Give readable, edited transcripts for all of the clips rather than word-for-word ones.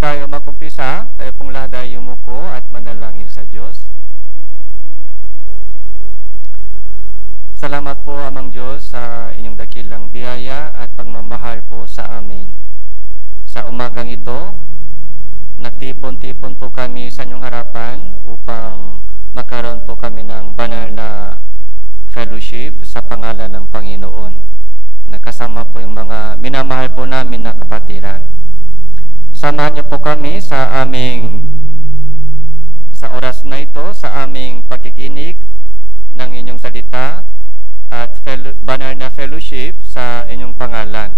tayo mag-umpisa, tayo pong lahat ay yumuko at manalangin sa Diyos. Salamat po, Amang Diyos, sa inyong dakilang biyaya at pagmamahal po sa amin. Sa umagang ito, nagtipon-tipon po kami sa inyong harapan upang magkaroon po kami ng banal na fellowship sa pangalan ng Panginoon. Nakasama po yung mga minamahal po namin na kapatiran. Samahan niyo po kami sa oras na ito, sa aming pakikinig ng inyong salita at banal na fellowship sa inyong pangalan.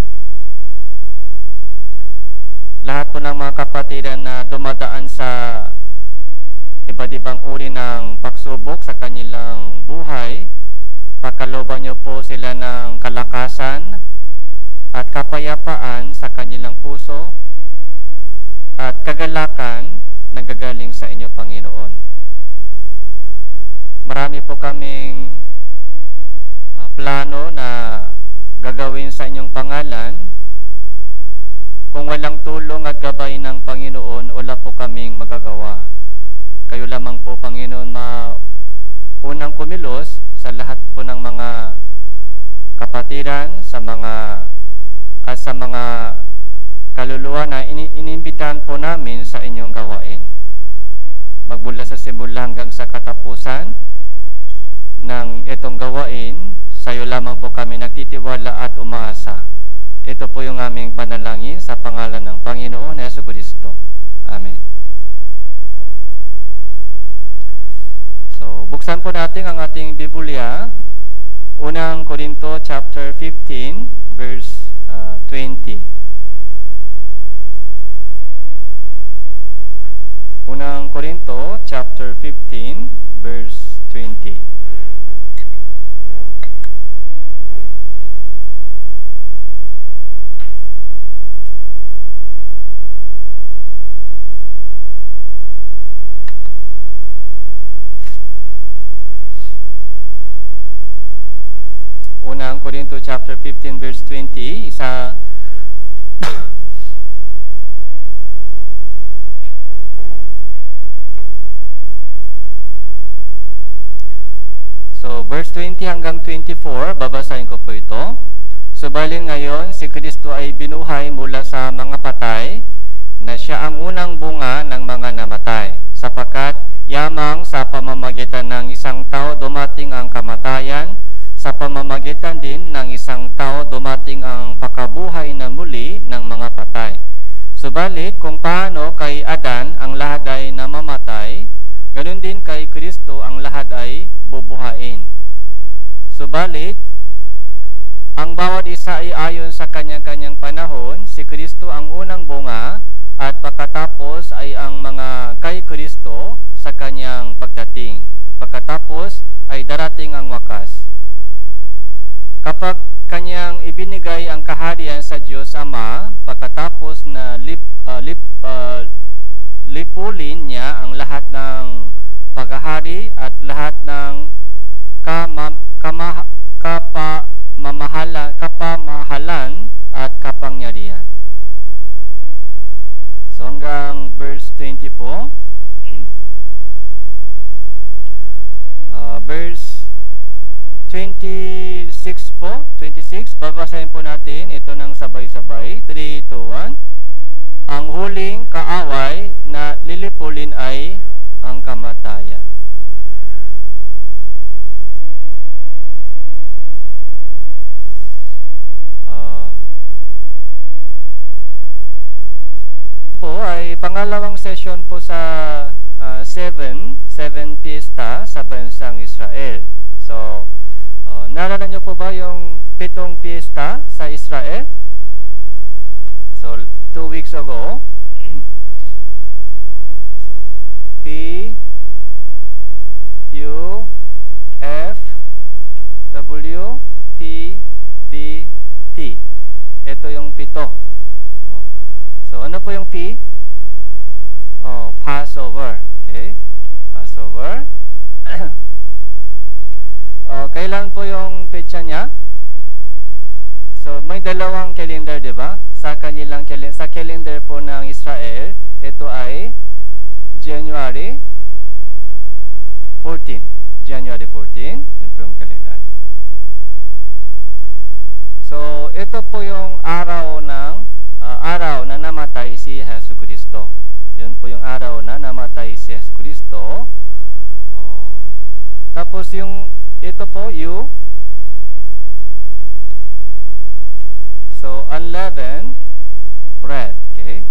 Lahat po ng mga kapatiran na dumadaan sa iba't ibang uri ng pagsubok sa kanilang buhay, pakaloban niyo po sila ng kalakasan at kapayapaan sa kanilang puso at kagalakan na gagaling sa inyo, Panginoon. Marami po kaming plano na gagawin sa inyong pangalan. Kung walang tulong at gabay ng Panginoon, wala po kaming magagawa. Kayo lamang po, Panginoon, unang kumilos sa lahat po ng mga kapatiran, sa mga kaluluwa na inimbitahan po namin sa inyong gawain. Magmula sa simula hanggang sa katapusan ng itong gawain, sa iyo lamang po kami nagtitiwala at umaasa. Ito po yung aming panalangin sa pangalan ng Panginoon na Jesucristo. Amen. So, buksan po natin ang ating Biblia. Unang Korinto chapter 15 verse 20. Unang Korinto chapter 15 verse 20. Unang Korinto chapter 15 verse 20, So, verse 20 hanggang 24, babasahin ko po ito. Subalit ngayon, si Kristo ay binuhay mula sa mga patay, na siya ang unang bunga ng mga namatay, sapagkat yamang sa pamamagitan ng isang tao dumating ang kamatayan, sa pamamagitan din ng isang tao dumating ang pakabuhay na muli ng mga patay. Subalit kung paano kay Adan ang lahat ay namamatay, ganun din kay Kristo ang lahat ay bubuhain. Subalit, ang bawat isa ay ayon sa kanyang-kanyang panahon, si Kristo ang unang bunga, at pagkatapos ay ang mga kay Kristo sa kanyang pagdating. Pagkatapos ay darating ang wakas. Kapag kanyang ibinigay ang kaharian sa Diyos Ama, pagkatapos na lipulin niya ang lahat ng paghahari at lahat ng kapamahalan at kapangyarihan. So hanggang verse 20 po. Verse 26 po, 26, babasahin po natin ito ng sabay-sabay. 3, 2, 1. Ang huling kaaway na lilipulin ay ang kamatayan. Po ay pangalawang session po sa 7 Fiesta sa bansang Israel. So, naalala niyo po ba yung 7 Fiesta sa Israel? So, 2 weeks ago, so, P, U, F, W, T, B, T. Ito yung 7. So, ano po yung P? Passover. Okay? Passover. Kailan po yung petsa niya? So, may dalawang calendar, di ba? Sa calendar po ng Israel, ito ay January 14. January 14, yun po yung kalendaryo. So, ito po yung araw na namatay si Hesus Kristo. Yun po yung araw na namatay si Hesus Kristo. Oh. Tapos yung ito po, so, unleavened bread. Okay?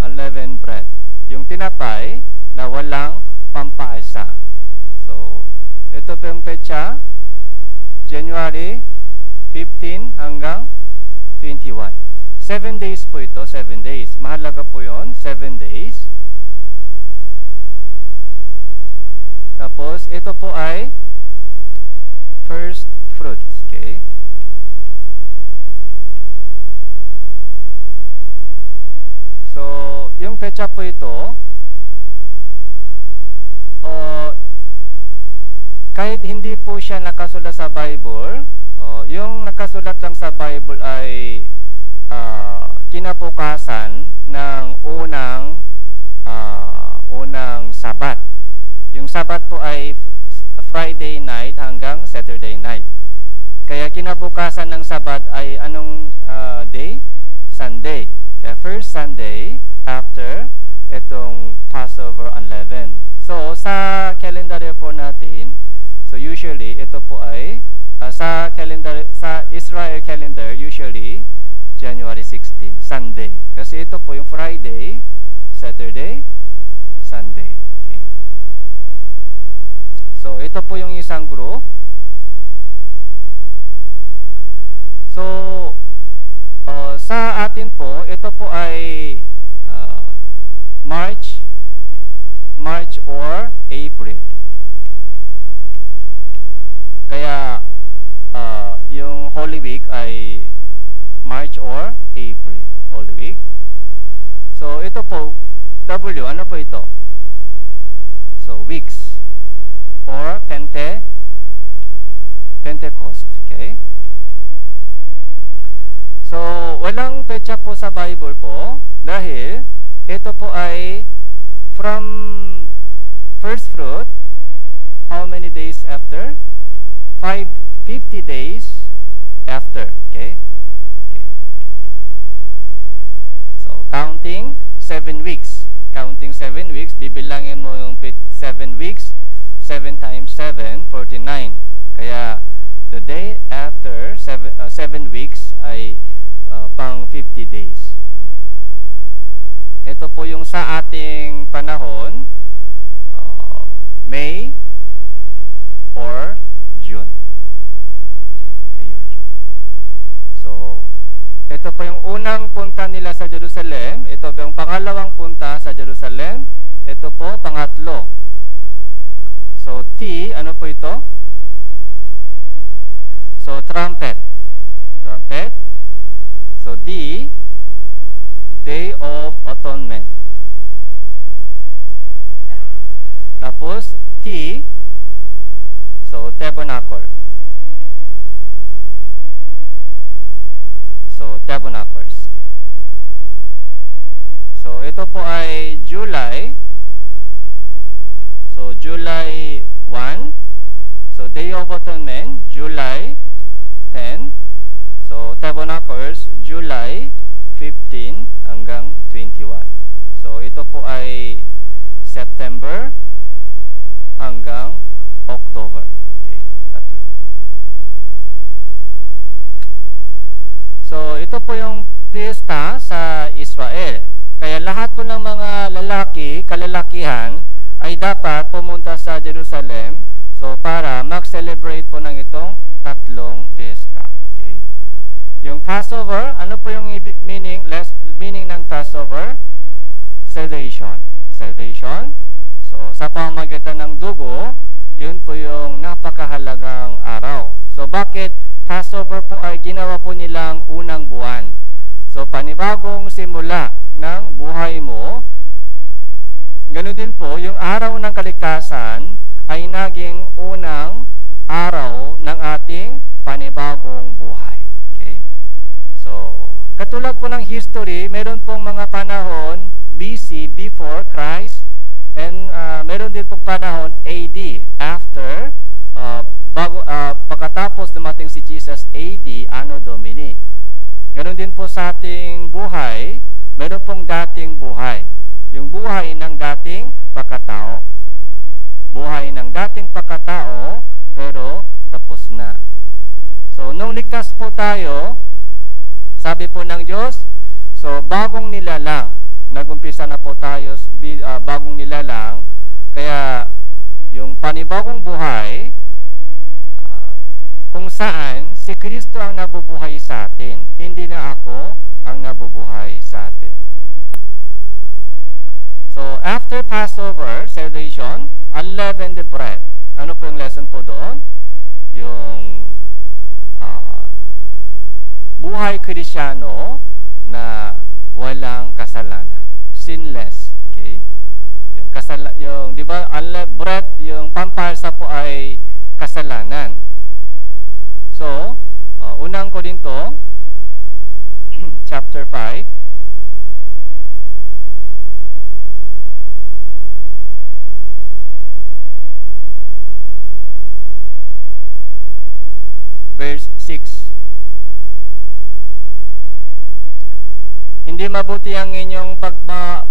Unleavened bread. Yung tinapay na walang pampaasa. So, ito po yung petsa, January 15 hanggang 21. 7 days po ito, 7 days. Mahalaga po yon, 7 days. Tapos, ito po ay first fruits. Okay? So, yung petsa po ito, kahit hindi po siya nakasulat sa Bible, yung nakasulat lang sa Bible ay kinabukasan ng unang Sabat. Yung Sabat po ay Friday night hanggang Saturday night. Kaya kinabukasan ng Sabat ay anong day? Sunday. Kaya first Sunday after itong Passover unleavened. So, sa kalendaryo po natin, so usually ito po ay sa Israel calendar usually January 16, Sunday. Kasi ito po yung Friday, Saturday, Sunday. Okay. So, ito po yung isang group. So, sa atin po, ito po ay March or April. Kaya, yung Holy Week ay March or April. Holy Week. So, ito po, W, ano po ito? So, weeks. Or Pentecost. Okay? So, walang petsa po sa Bible po dahil ito po ay from first fruit, how many days after? 50 days after. Okay? Okay. So, counting 7 weeks. Counting 7 weeks, bibilangin mo yung 7 weeks, 7 times 7, 49. Kaya, the day after 7 weeks ay pang 50 days. Ito po yung sa ating panahon, May or June. Okay, May or June. So, ito po yung unang punta nila sa Jerusalem. Ito po yung pangalawang punta sa Jerusalem. Ito po, pangatlo. So, T, ano po ito? So, trumpet. Trumpet. So, D, Day of Atonement. Tapos, T, so, tabernacle. So, tabernacles. Okay. So, ito po ay July. So, July 1. So, Day of Atonement, July 10. So, tabernacles, July 15 hanggang 21. So, ito po ay September hanggang October. Okay, tatlo. So, ito po yung piyesta sa Israel. Kaya lahat po ng mga lalaki, kalalakihan, ay dapat pumunta sa Jerusalem so para mag-celebrate po ng itong tatlong piyesta. Okay? Yung Passover, ano po yung meaning ng Passover? Salvation. Salvation. So, sa pamamagitan ng dugo, yun po yung napakahalagang araw. So, bakit Passover po ay ginawa po nilang unang buwan? So, panibagong simula ng buhay mo. Ganun din po, yung araw ng kaligtasan ay naging unang araw ng ating panibagong buhay. Okay? So, katulad po ng history, meron pong mga panahon BC, before Christ, and meron din pong panahon AD, after, pagkatapos dumating si Jesus, AD, Anno Domini. Ganon din po sa ating buhay, meron pong dating buhay. Yung buhay ng dating pagkatao. Buhay ng dating pagkatao, pero tapos na. So, nung ligtas po tayo, sabi po ng Diyos, so bagong nilalang, nag-umpisa na po tayo bagong nilalang, kaya yung panibagong buhay, kung saan si Kristo ang nabubuhay sa atin, hindi na ako ang nabubuhay sa atin. So, after Passover celebration, unleavened bread. Ano po yung lesson po doon? Yung buhay Kristyano na walang kasalanan. Sinless. Okay? Yung di ba, unleavened bread, yung pampalsa po ay kasalanan. So, unang Korinto, chapter 5, verse 6. Hindi mabuti ang inyong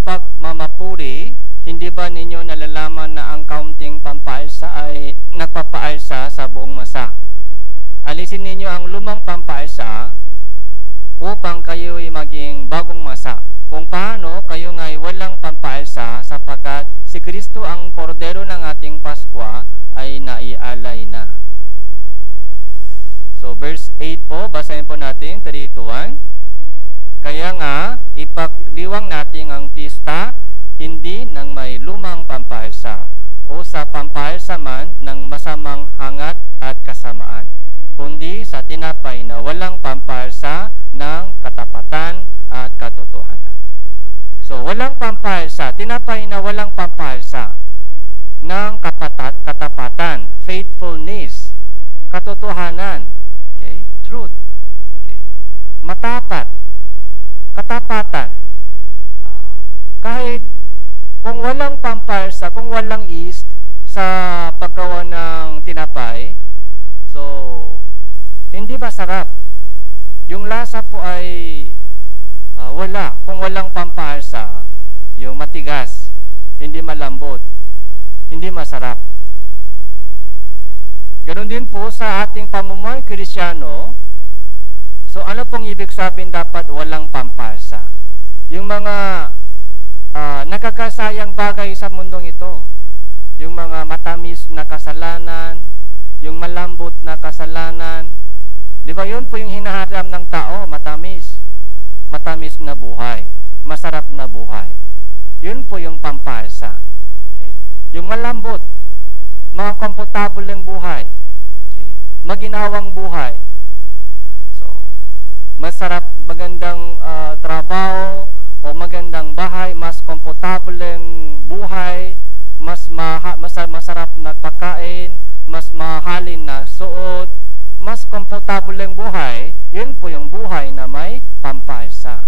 pagmamapuri, hindi ba ninyo nalalaman na ang kaunting pampaalsa ay nagpapaalsa sa buong masa? Alisin ninyo ang lumang pampaalsa upang kayo'y maging bagong masa. Kung paano kayo nga'y walang pampaalsa sapagkat si Kristo ang kordero ng ating Paskwa ay naialay na. So verse 8 po, basahin po natin 3-1. Kaya nga, ipagdiwang natin ang pista hindi ng may lumang pampaalsa o sa pampaalsa man ng masamang hangat at kasamaan, kundi sa tinapay na walang pampaalsa ng katapatan at katotohanan. So, walang pampaalsa, tinapay na walang pampaalsa ng katapatan, faithfulness, katotohanan, okay? Truth, okay? Matapat, katapatan. Kahit kung walang pampalsa, kung walang yeast sa paggawa ng tinapay, so hindi masarap. Yung lasa po ay wala. Kung walang pampalsa, yung matigas, hindi malambot, hindi masarap. Ganon din po sa ating pamumuhay Kristyano. So ano pong ibig sabihin dapat walang pampalsa? Yung mga nakakasayang bagay sa mundong ito, yung mga matamis na kasalanan, yung malambot na kasalanan, di ba yun po yung hinaharam ng tao, matamis na buhay, masarap na buhay. Yun po yung pampalsa. Okay? Yung malambot, mga komportableng buhay, okay? Maginhawang buhay, so masarap, magandang trabaho o magandang bahay, mas komportableng buhay, masarap na pagkain, mas mahalin na suot, mas komportableng buhay, yun po yung buhay na may pampalsa.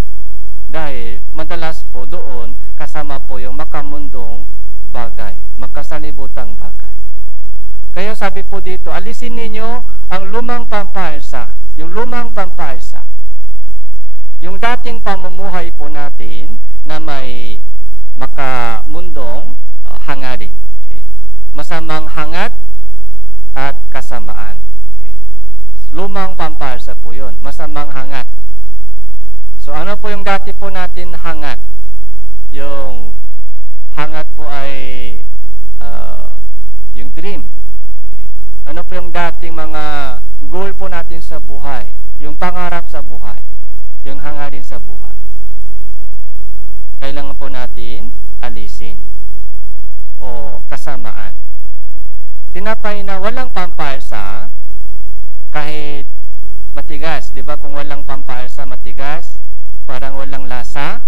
Dahil madalas po doon kasama po yung makamundong bagay, makasalibutang bagay. Kaya sabi po dito, alisin ninyo ang lumang pampalsa, yung lumang pampalsa. Yung dating pamumuhay po natin na may makamundong hangarin. Okay? Masamang hangat at kasamaan. Okay? Lumang pampalsa po yun, masamang hangat. So ano po yung dati po natin hangat? Yung hangat po ay yung dream. Okay? Ano po yung dating mga goal po natin sa buhay? Yung pangarap sa buhay. Yung hangarin sa buhay. Kailangan po natin alisin o kasamaan. Tinapay na walang pampalsa, kahit matigas, di ba? Kung walang pampalsa, matigas, parang walang lasa,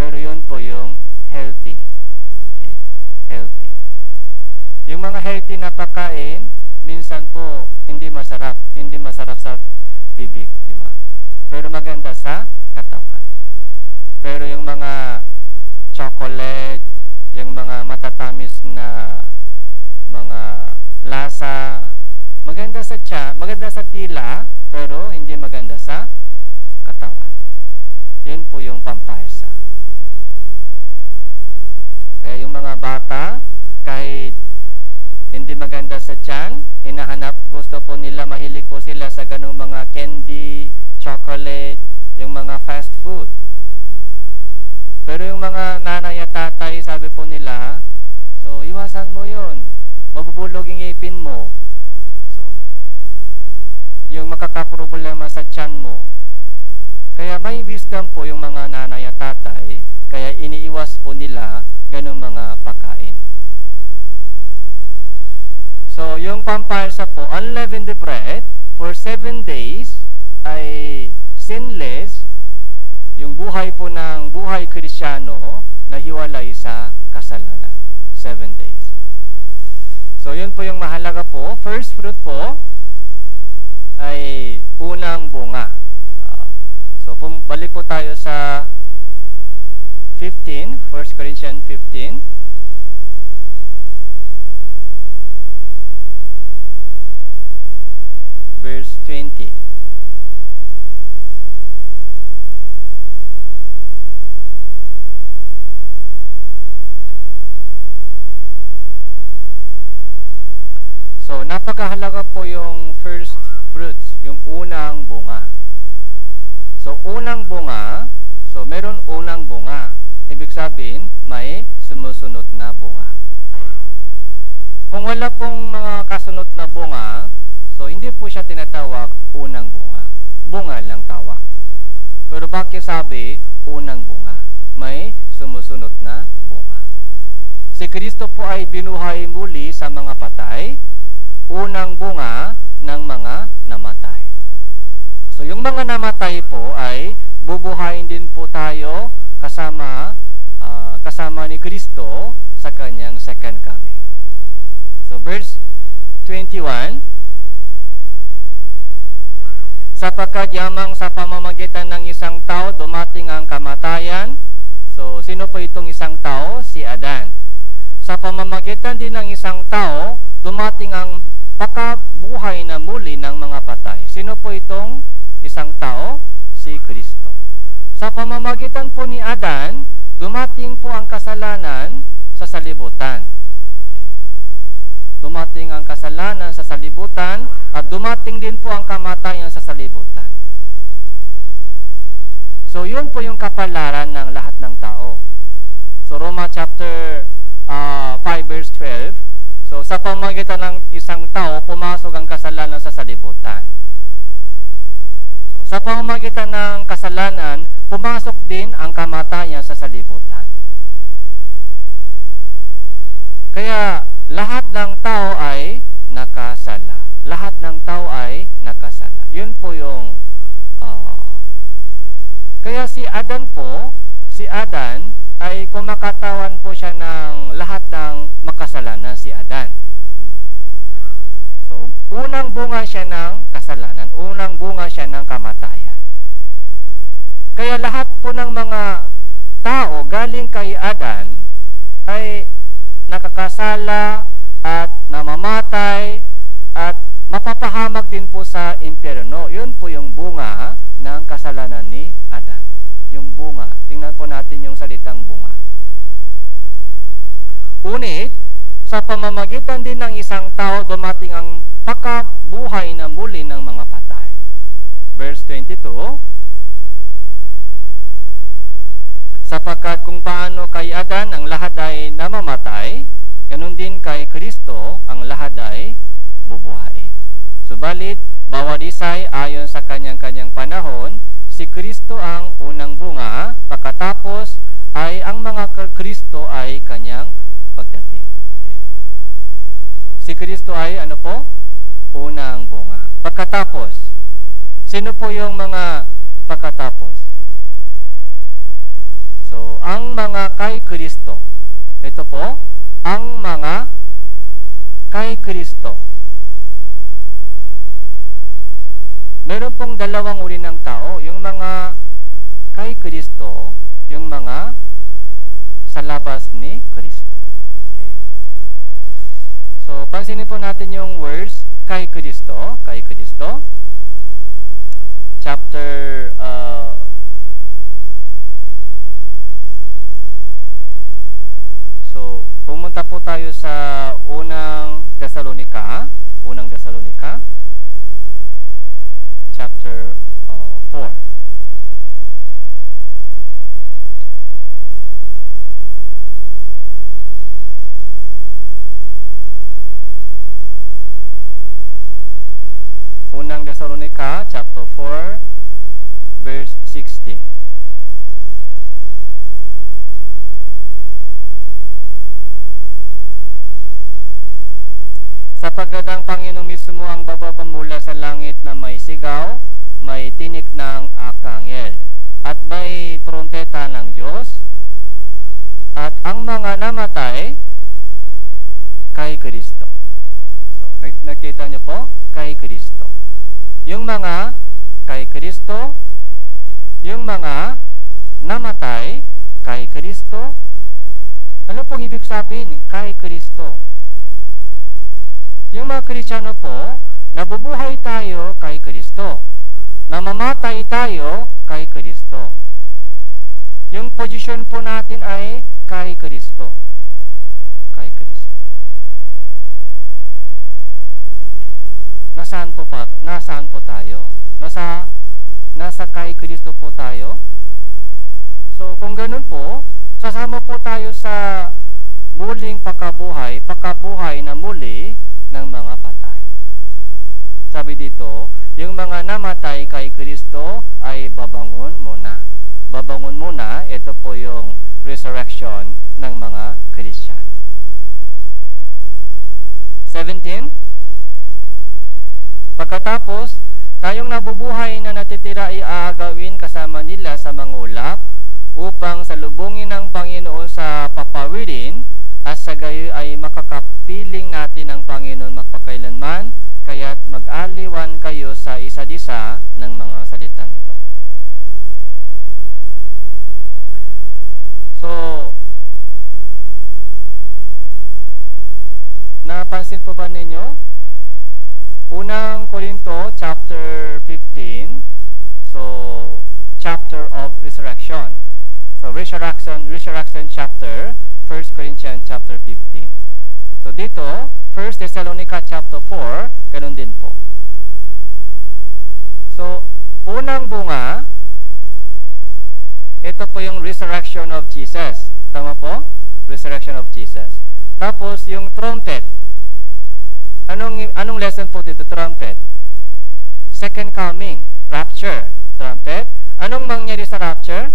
pero yun po yung healthy. Okay? Healthy. Yung mga healthy na pagkain, minsan po hindi masarap sa bibig, di ba? Pero maganda sa katawan. Pero yung mga chocolate, yung mga matatamis na mga lasa, maganda sa maganda sa tila, pero hindi maganda sa katawan. Yun po yung pampaysa. Kaya yung mga bata, kahit hindi maganda sa tiyan, hinahanap, gusto po nila, mahilig po sila sa ganung mga candy, chocolate, yung mga fast food. Pero yung mga nanay at tatay, sabi po nila, so iwasan mo yun, mabubulog yung ngipin mo. So, yung makakaproblema sa tiyan mo. Kaya may wisdom po yung mga nanay at tatay, kaya iniiwas po nila ganung mga pagkain. So, yung pampaysa po, unleavened bread for 7 days ay sinless, yung buhay po ng buhay Kristiyano na hiwalay sa kasalanan. 7 days. So, yun po yung mahalaga po. First fruit po ay unang bunga. So, balik po tayo sa 15, 1 Corinthians 15. Verse 20. So, napakahalaga po yung first fruits, yung unang bunga. So, unang bunga, so meron unang bunga. Ibig sabihin, may sumusunod na bunga. Kung wala pong mga kasunod na bunga, so hindi po siya tinatawag unang bunga. Bunga lang tawag. Pero bakit sabi unang bunga? May sumusunod na bunga. Si Kristo po ay binuhay muli sa mga patay, unang bunga ng mga namatay. So yung mga namatay po ay bubuhayin din po tayo kasama ni Kristo sa kanyang second coming. So verse 21, sapagkat yamang sa pamamagitan ng isang tao dumating ang kamatayan. So sino po itong isang tao? Si Adan. Sa pamamagitan din ng isang tao dumating ang pakabuhay na muli ng mga patay. Sino po itong isang tao? Si Kristo. Sa pamamagitan po ni Adan, dumating po ang kasalanan sa salibutan. Dumating ang kasalanan sa salibutan at dumating din po ang kamatayan sa salibutan. So yun po yung kapalaran ng lahat ng tao. So Roma chapter 5 verse 12, so sa pamamagitan ng isang tao, pumasok ang kasalanan sa salibutan. So, sa pamamagitan ng kasalanan, pumasok din ang kamatayan sa salibutan. Kaya lahat ng tao ay nakasala. Lahat ng tao ay nakasala. Yun po yung kaya si Adan ay kumakatawan po siya ng lahat ng makasalanan, si Adan. So, unang bunga siya ng kasalanan, unang bunga siya ng kamatayan. Kaya lahat po ng mga tao galing kay Adan ay nakakasala at namamatay at mapapahamak din po sa impyerno. Yun po yung bunga ng kasalanan ni Adan. Yung bunga. Tingnan po natin yung salitang bunga. Unit, sa pamamagitan din ng isang tao, dumating ang pakabuhay na muli ng mga patay. Verse 22, sapagkat kung paano kay Adan ang lahat ay namamatay, ganun din kay Kristo ang lahat ay bubuhayin. Subalit, bawat isa ayon sa kanyang-kanyang panahon, si Kristo ang unang bunga, pagkatapos ay ang mga Kristo ay kanyang pagdating. Okay. So, si Kristo ay ano po? Unang bunga. Pagkatapos, sino po yung mga pagkatapos? So, ang mga kay Kristo. Ito po, ang mga kay Kristo. Meron pong dalawang uri ng tao, yung mga kay Kristo, yung mga sa labas ni Kristo. Okay. So, pansinin po natin yung words kay Kristo, kay Kristo. Chapter So, pumunta po tayo sa unang Thessalonica, chapter 4. Unang Thessalonica, chapter 4, verse 16. Sapagkat ang Panginoon mismo ang bababa mula sa langit na may sigaw, may tinik ng arkanghel, at may trompeta ng Diyos, at ang mga namatay kay Kristo. So, nakita niyo po? Kay Kristo. Yung mga kay Kristo, yung mga namatay kay Kristo, ano pong ibig sabihin? Kay Kristo. Yung mga Kristiyano po, nabubuhay tayo kay Kristo. Namamatay tayo kay Kristo. Yung posisyon po natin ay kay Kristo. Kay Kristo. Nasaan po tayo? Nasa kay Kristo po tayo. So, kung ganun po, sasama po tayo sa muling pagkabuhay na muli ng mga patay. Sabi dito, yung mga namatay kay Kristo ay babangon muna. Babangon muna, ito po yung resurrection ng mga Kristiyano. 17. Pagkatapos, tayong nabubuhay na natitira ay aagawin kasama nila sa mga ulap upang salubungin ng Panginoon sa papawirin, at sa gayo ay makakapiling natin ang Panginoon magpakailanman, kaya't mag-aliwan kayo sa isa't isa ng mga salitang ito. So, napansin po ba ninyo? Unang Korinto, chapter 15, so, chapter of resurrection. So, resurrection chapter, 1 Corinthians chapter 15. So dito, 1 Thessalonica chapter 4, ganun din po. So, unang bunga, ito po yung resurrection of Jesus. Tama po? Resurrection of Jesus. Tapos, yung trumpet. Anong lesson po dito? Trumpet. Second coming. Rapture. Trumpet. Anong mangyari sa rapture?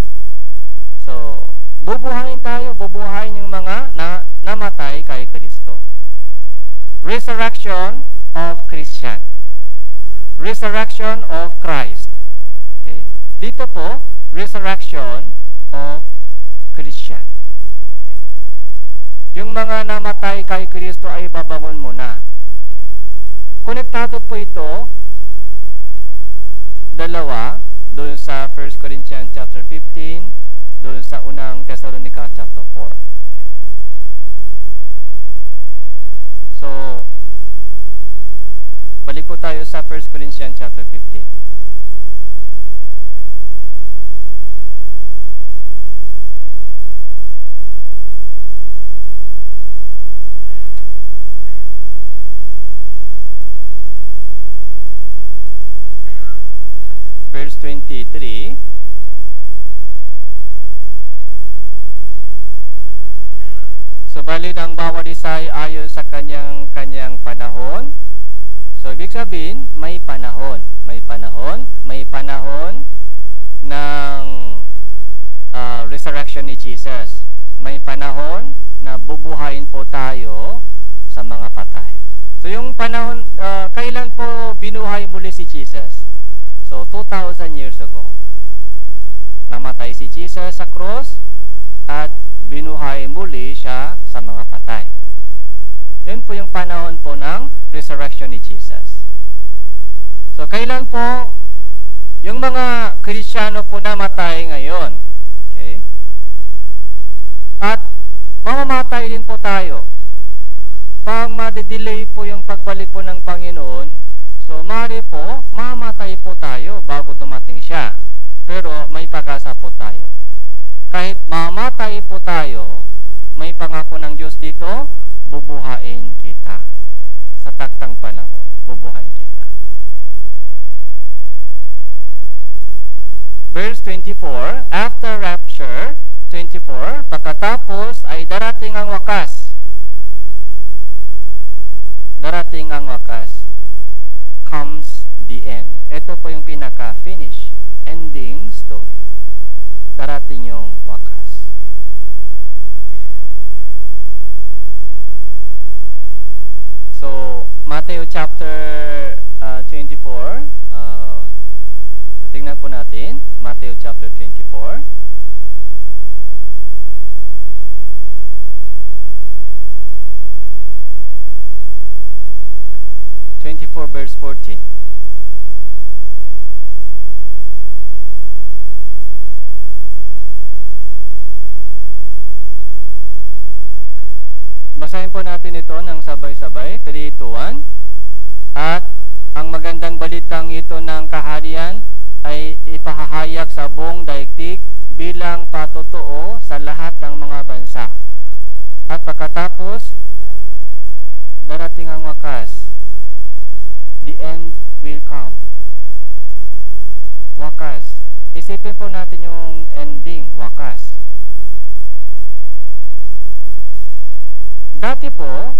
So, bubuhayin yung mga namatay kay Kristo. Resurrection of Christian. Resurrection of Christ. Okay? Dito po, resurrection of Christian. Okay? Yung mga namatay kay Kristo ay babangon muna. Okay? Konektado po ito, dalawa, doon sa 1 Corinthians chapter 15, doon sa unang Thessalonica chapter 4. Okay. So, balik po tayo sa 1 Corinthians chapter 15. Verse 23. Subalit ang bawat isa ay ayon sa kanyang panahon. So, ibig sabihin, may panahon. May panahon ng resurrection ni Jesus. May panahon na bubuhayin po tayo sa mga patay. So, yung panahon, kailan po binuhay muli si Jesus? So, 2,000 years ago. Namatay si Jesus sa cross at binuhay muli siya sa mga patay. Yun po yung panahon po ng resurrection ni Jesus. So, kailan po yung mga Kristiyano po namatay ngayon? Okay? At mamamatay din po tayo. Pag madedelay po yung pagbalik po ng Panginoon, so mari po, mamamatay po tayo bago dumating siya. Pero may pag-asa po tayo. Kahit mamamatay po tayo, may pangako ng Diyos dito, bubuhayin kita. Sa taktang panahon, bubuhayin kita. Verse 24, after rapture, 24, pagkatapos ay darating ang wakas. Darating ang wakas. Comes the end. Ito po yung pinaka-finish, ending story. Darating yung wakas. So, Matthew chapter 24, tingnan po natin, Matthew chapter 24. Verse 14. Basahin po natin ito ng sabay-sabay. 3, 2, 1. At ang magandang balitang ito ng kaharian ay ipahahayag sa buong daigdig bilang patotoo sa lahat ng mga bansa. At pagkatapos, darating ang wakas. The end will come. Wakas. Isipin po natin yung ending, wakas. Dati po,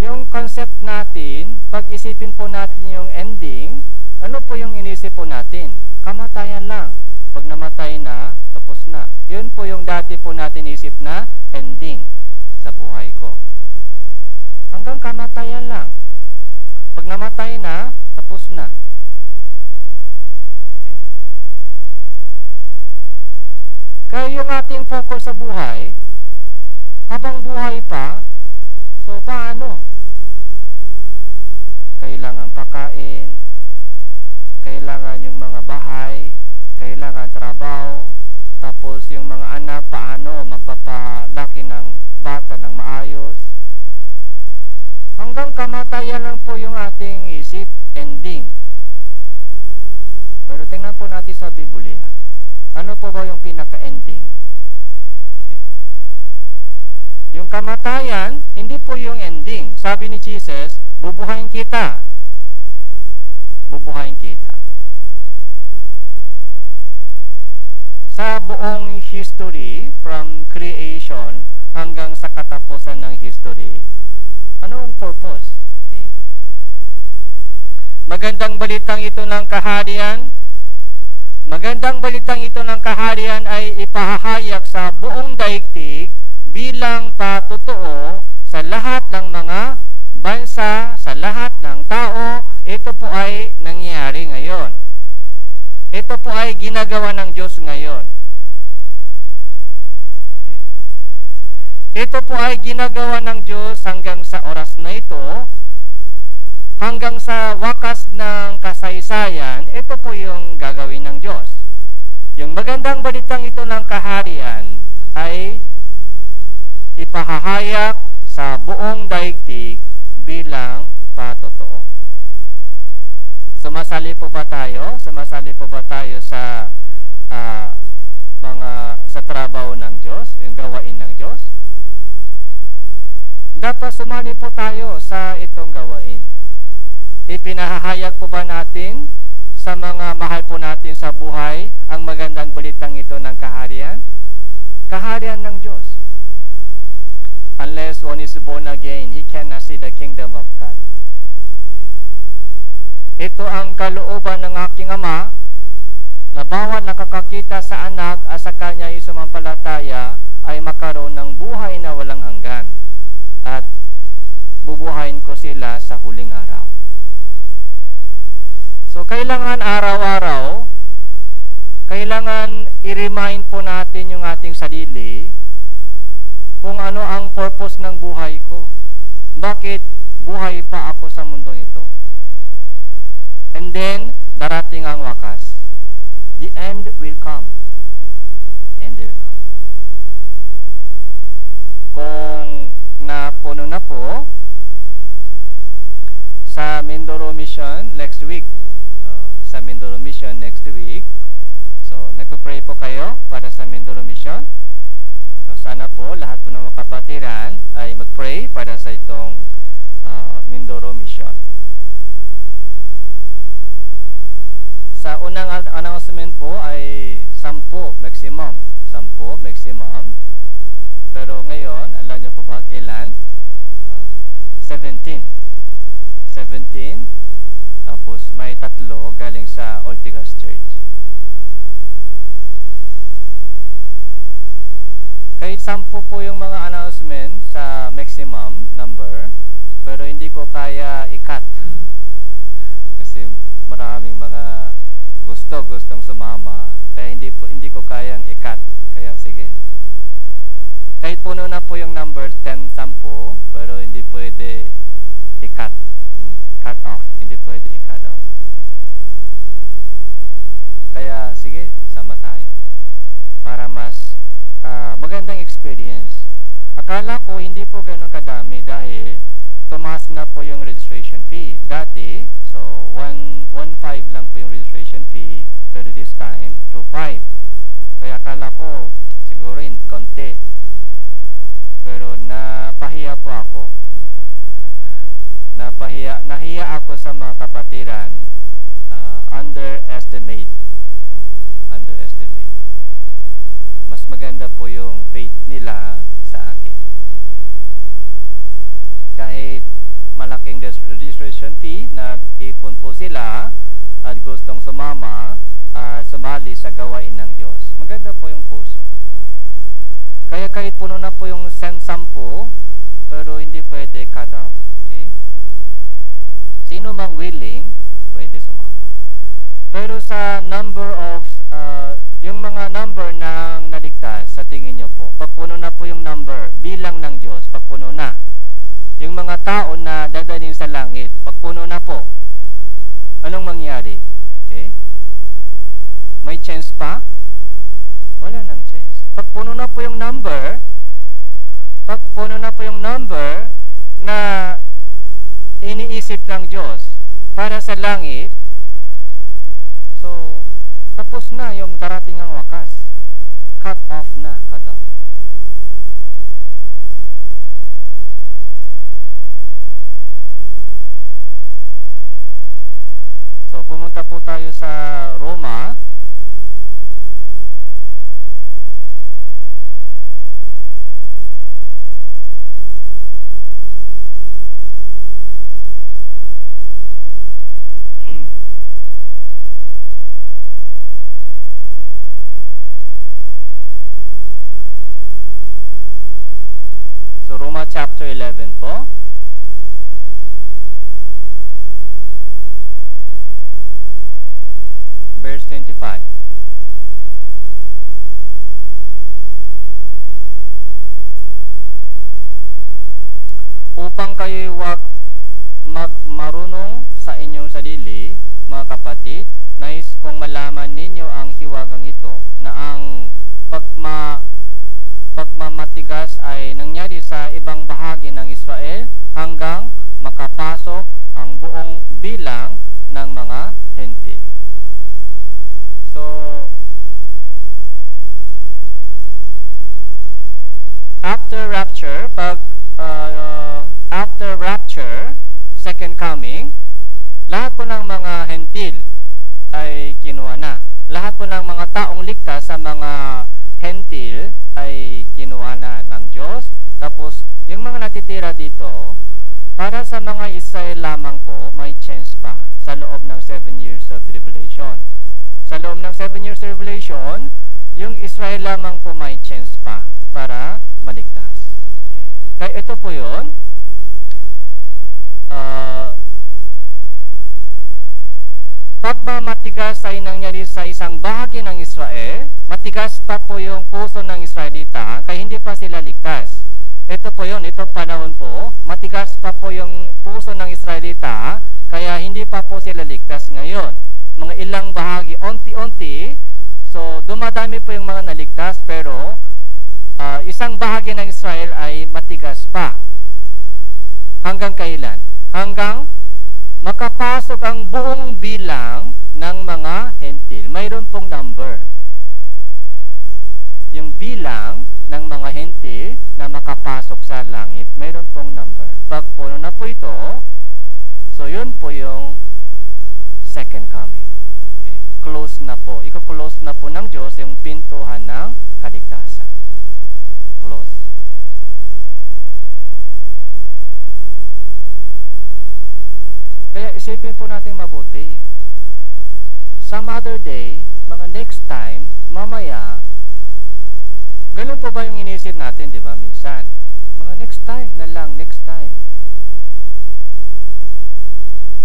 yung concept natin, pag isipin po natin yung ending, ano po yung inisip po natin? Kamatayan lang. Pag namatay na, tapos na. Yun po yung dati po natin isip na ending sa buhay ko. Hanggang kamatayan lang. Pag namatay na, tapos na. Okay. Kaya yung ating focus sa buhay, habang buhay pa, so paano? Kailangan pakain, kailangan yung mga bahay, kailangan trabaho, tapos yung mga anak, paano magpapalaki ng bata ng maayos. Hanggang kamatayan lang po yung ating isip, ending. Pero tingnan po natin sa Biblia. Ano po ba yung pinaka-ending? Okay. Yung kamatayan, hindi po yung ending. Sabi ni Jesus, bubuhayin kita. Bubuhayin kita. Sa buong history, from creation hanggang sa katapusan ng history, ano ang purpose? Okay. Magandang balitang ito ng kaharian. Magandang balitang ito ng kaharian ay ipahahayag sa buong daigdig bilang patotoo sa lahat ng mga bansa, sa lahat ng tao. Ito po ay nangyayari ngayon. Ito po ay ginagawa ng Diyos ngayon. Ito po ay ginagawa ng Diyos hanggang sa oras na ito, hanggang sa wakas ng kasaysayan. Ito po yung gagawin ng Diyos. Yung magandang balitang ito ng kaharian ay ipahahayag sa buong daigdig bilang patotoo. Sumasali po ba tayo? Sumasali po ba tayo sa sa trabaho ng Diyos, yung gawain ng Diyos? Dapat sumali po tayo sa itong gawain. Ipinahahayag po ba natin sa mga mahal po natin sa buhay ang magandang balitang ito ng kaharian? Kaharian ng Diyos. Unless one is born again, he cannot see the kingdom of God. Okay. Ito ang kalooban ng aking Ama na bawat nakakakita sa anak at sa kanya ay sumampalataya ay makaroon ng buhay na walang hanggan. At bubuhayin ko sila sa huling araw. So, kailangan araw-araw, kailangan i-remind po natin yung ating sarili kung ano ang purpose ng buhay ko. Bakit buhay pa ako sa mundong ito? And then, darating ang wakas. The end will come. The end will come. pagpuno na po sa Mindoro Mission next week. Sa Mindoro Mission next week. So, nagpo-pray po kayo para sa Mindoro Mission. So, sana po lahat po ng mga kapatiran ay mag-pray para sa itong Mindoro Mission. Sa unang announcement po ay 10 maximum. 10 maximum. Pero ngayon, alam niyo po ba ilan? 17. 17. Tapos may 3 galing sa Ortigas Church. Kahit 10 po yung mga announcement sa maximum number, pero hindi ko kaya i-cut. Kasi maraming mga gustong sumama, kaya hindi ko kayang i-cut. Kaya sige. Kahit puno na po yung number 10, 10, pero hindi pwede i-cut. Cut off. Hindi pwede i-cut off. Kaya sige, sama tayo. Para mas magandang experience. Akala ko hindi po ganun kadami dahil tumaas na po yung registration fee. Dati, so 1.5 lang po yung registration fee, pero this time 2.5. Kaya akala ko siguro konti. Pero napahiya po ako. Nahiya ako sa mga kapatiran, underestimate. Mas maganda po yung faith nila sa akin. Kahit malaking registration fee, nag-ipon po sila at gustong sumama, sumali sa gawain ng Diyos. Maganda po yung puso. Kaya kahit puno na po yung 10, pero hindi pwede cut off. Okay? Sino mang willing, pwede sumama. Pero sa number of, yung mga number ng naligtas, sa tingin nyo po, pagpuno na po yung number, bilang ng Diyos, pagpuno na. Yung mga tao na dadaling sa langit, pagpuno na po, anong mangyari? Okay? May chance pa? Wala nang chance. Pagpuno na po yung number na iniisip ng Diyos para sa langit, so, tapos na yung darating ang wakas. Cut off na, cut off. So, pumunta po tayo sa Roma. So, Roma chapter 11 po. Verse 25. Upang kayo'y huwag magmarunong sa inyong sarili, mga kapatid, nais kong malaman ninyo ang hiwagang ito, na ang pagmamatigas ay nangyari sa ibang bahagi ng Israel hanggang makapasok ang buong bilang ng mga hentil. So, after rapture, second coming, lahat po ng mga hentil ay kinuha na. Lahat po ng mga taong ligtas sa mga hentil ay kinuha na ng Diyos. Tapos, yung mga natitira dito, para sa mga Israel lamang po, may chance pa sa loob ng 7 years of tribulation. Sa loob ng 7 years of tribulation, yung Israel lamang po may chance pa para maligtas. Okay. Kaya ito po yun. Pagmamatigas ay nangyari sa isang bahagi ng Israel, matigas pa po yung puso ng Israelita, kaya hindi pa sila ligtas. Ito po yun, ito panahon po, matigas pa po yung puso ng Israelita, kaya hindi pa po sila ligtas ngayon. Mga ilang bahagi, onti-onti, so dumadami po yung mga naligtas, pero isang bahagi ng Israel ay matigas pa. Hanggang kailan? Hanggang makapasok ang buong bilang ng mga hentil. Mayroon pong number. Yung bilang ng mga hentil na makapasok sa langit, mayroon pong number. Pag puno na po ito, so yun po yung second coming. Okay? Close na po. Iko-close na po ng Diyos yung pintuhan ng kaligtasan. Close. Kaya isipin po natin mabuti. Some other day, mga next time, mamaya, ganun po ba yung inisip natin, di ba, minsan? Mga next time na lang, next time.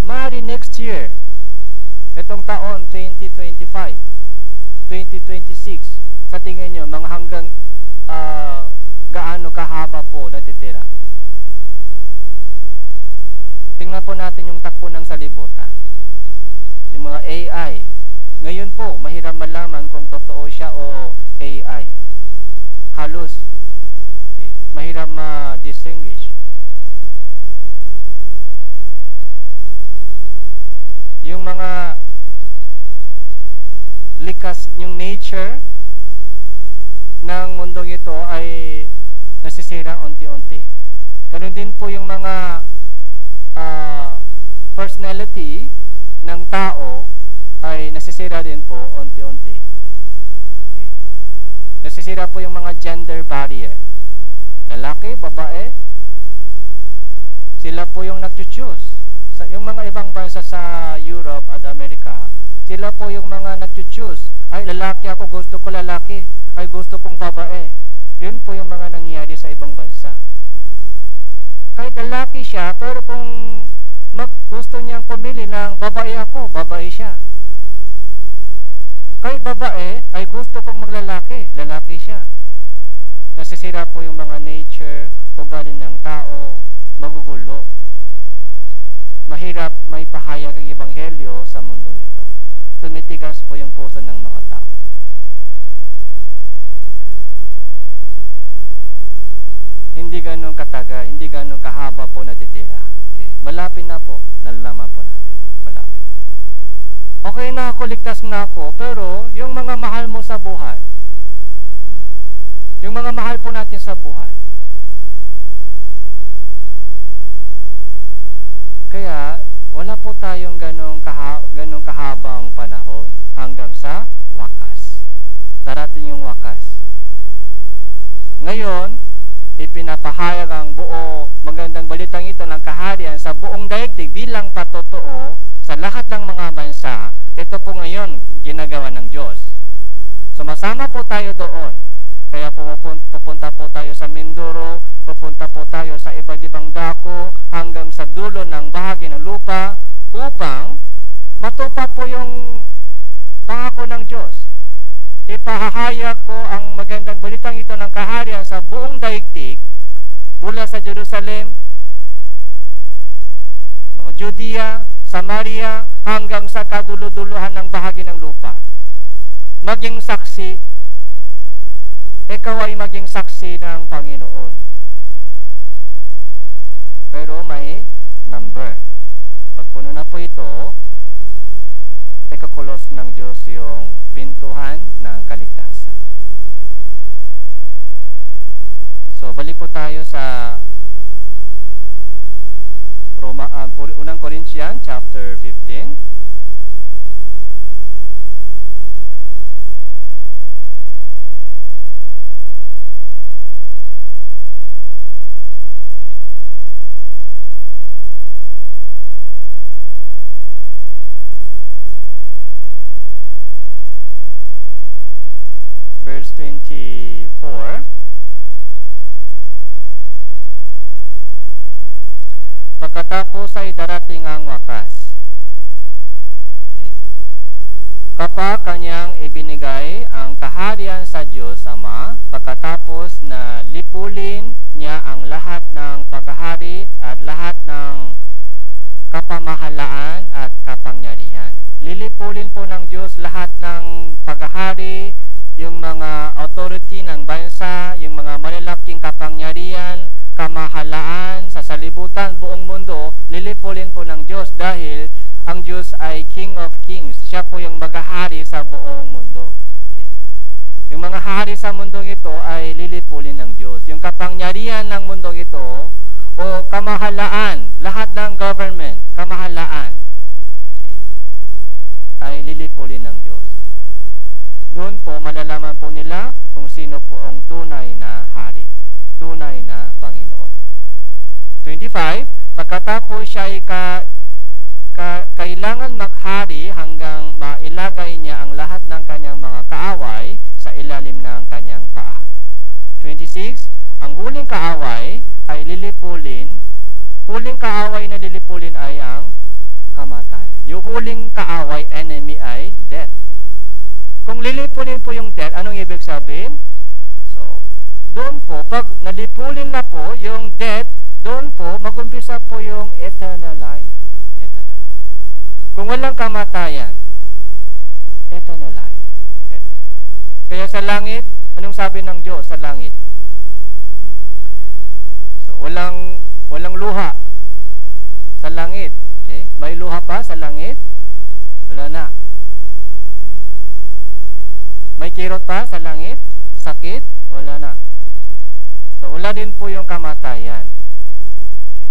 Mari next year, itong taon, 2025, 2026, sa tingin nyo, mga hanggang gaano kahaba po natitira? Tingnan po natin yung takbo ng salibutan. Yung mga AI. Ngayon po, mahirap malaman kung totoo siya o AI. Halos. Okay. Mahirap ma-distinguish. Yung mga likas, yung nature ng mundong ito ay nasisira unti-unti. Ganun din po yung mga personality ng tao ay nasisira din po unti-unti. Okay. Nasisira po yung mga gender barrier. Lalaki, babae, sila po yung nag-choose. Yung mga ibang bansa sa Europe at Amerika, sila po yung mga nag-choose. Ay, lalaki ako, gusto ko lalaki. Ay, gusto kong babae. Yun po yung mga nangyayari sa ibang bansa. Kahit lalaki siya, pero kung gusto niyang pumili ng babae ako, babae siya. Kahit babae, ay gusto kong maglalaki, lalaki siya. Nasisira po yung mga nature, ugali ng tao, magugulo. Mahirap may pahayag ang ebanghelyo sa mundo ito. Tumitigas po yung puso ng mga tao. Hindi ganun katagal, hindi ganun kahaba po natitira. Okay. Malapit na po, nalalaman po natin. Malapit na. Okay na ako, ligtas na ako, pero yung mga mahal mo sa buhay, yung mga mahal po natin sa buhay, kaya wala po tayong ganung kahabang panahon hanggang sa wakas. Darating yung wakas. Ngayon, ipinapahayag ang buo magandang balitang ito ng kaharian sa buong daigdig bilang patotoo sa lahat ng mga bansa. Ito po ngayon ginagawa ng Diyos. Sumasama po tayo doon. Kaya pupunta po tayo sa Mindoro, pupunta po tayo sa iba't ibang dako hanggang sa dulo ng bahagi ng lupa upang matupad po yung pangako ng Diyos. Ipahahayag ko ang magandang balitang ito ng kaharian sa buong daigdig mula sa Jerusalem, mga Judea, Samaria, hanggang sa kaduluduluhan ng bahagi ng lupa. Maging saksi, ikaw ay maging saksi ng Panginoon. Pero may number. Pag puno na po ito, ikakulos ng Diyos yung pintuhan ng kaligtasan. So, balik po tayo sa unang Corinthians chapter 15. Verse 24. Pagkatapos ay darating ang wakas. Okay. Kapag kanyang ibinigay ang kaharian sa Diyos Ama, pagkatapos na lipulin niya ang lahat ng paghahari at lahat ng kapamahalaan at kapangyarihan. Lilipulin po ng Diyos lahat ng paghahari, yung mga authority ng bansa, yung mga malalaking kapangyarihan, kamahalaan sa salibutan, buong hari sa mundong ito ay lilipulin ng Diyos. Yung kapangyarihan ng mundong ito o kamahalaan, lahat ng government, kamahalaan, okay, ay lilipulin ng Diyos. Doon po malalaman po nila kung sino po ang tunay na hari, tunay na Panginoon. 25, pagkatapos siya ay kailangan maghari hanggang mailagay niya ang lahat ng kanyang mga kaaway sa ilalim ng kanyang paa. 26, ang huling kaaway ay lilipulin. Huling kaaway na lilipulin ay ang kamatayan. Yung huling kaaway, enemy, ay death. Kung lilipulin po yung death, anong ibig sabihin? So, doon po, pag nalipulin na po yung death, doon po, mag-umpisa po yung eternal life. Eternal life. Kung walang kamatayan, eternal life. Eternal life. Kaya sa langit, anong sabi ng Diyos sa langit? So, walang luha sa langit. Okay? May luha pa sa langit? Wala na. May kirot pa sa langit? Sakit? Wala na. So, wala din po yung kamatayan. Okay.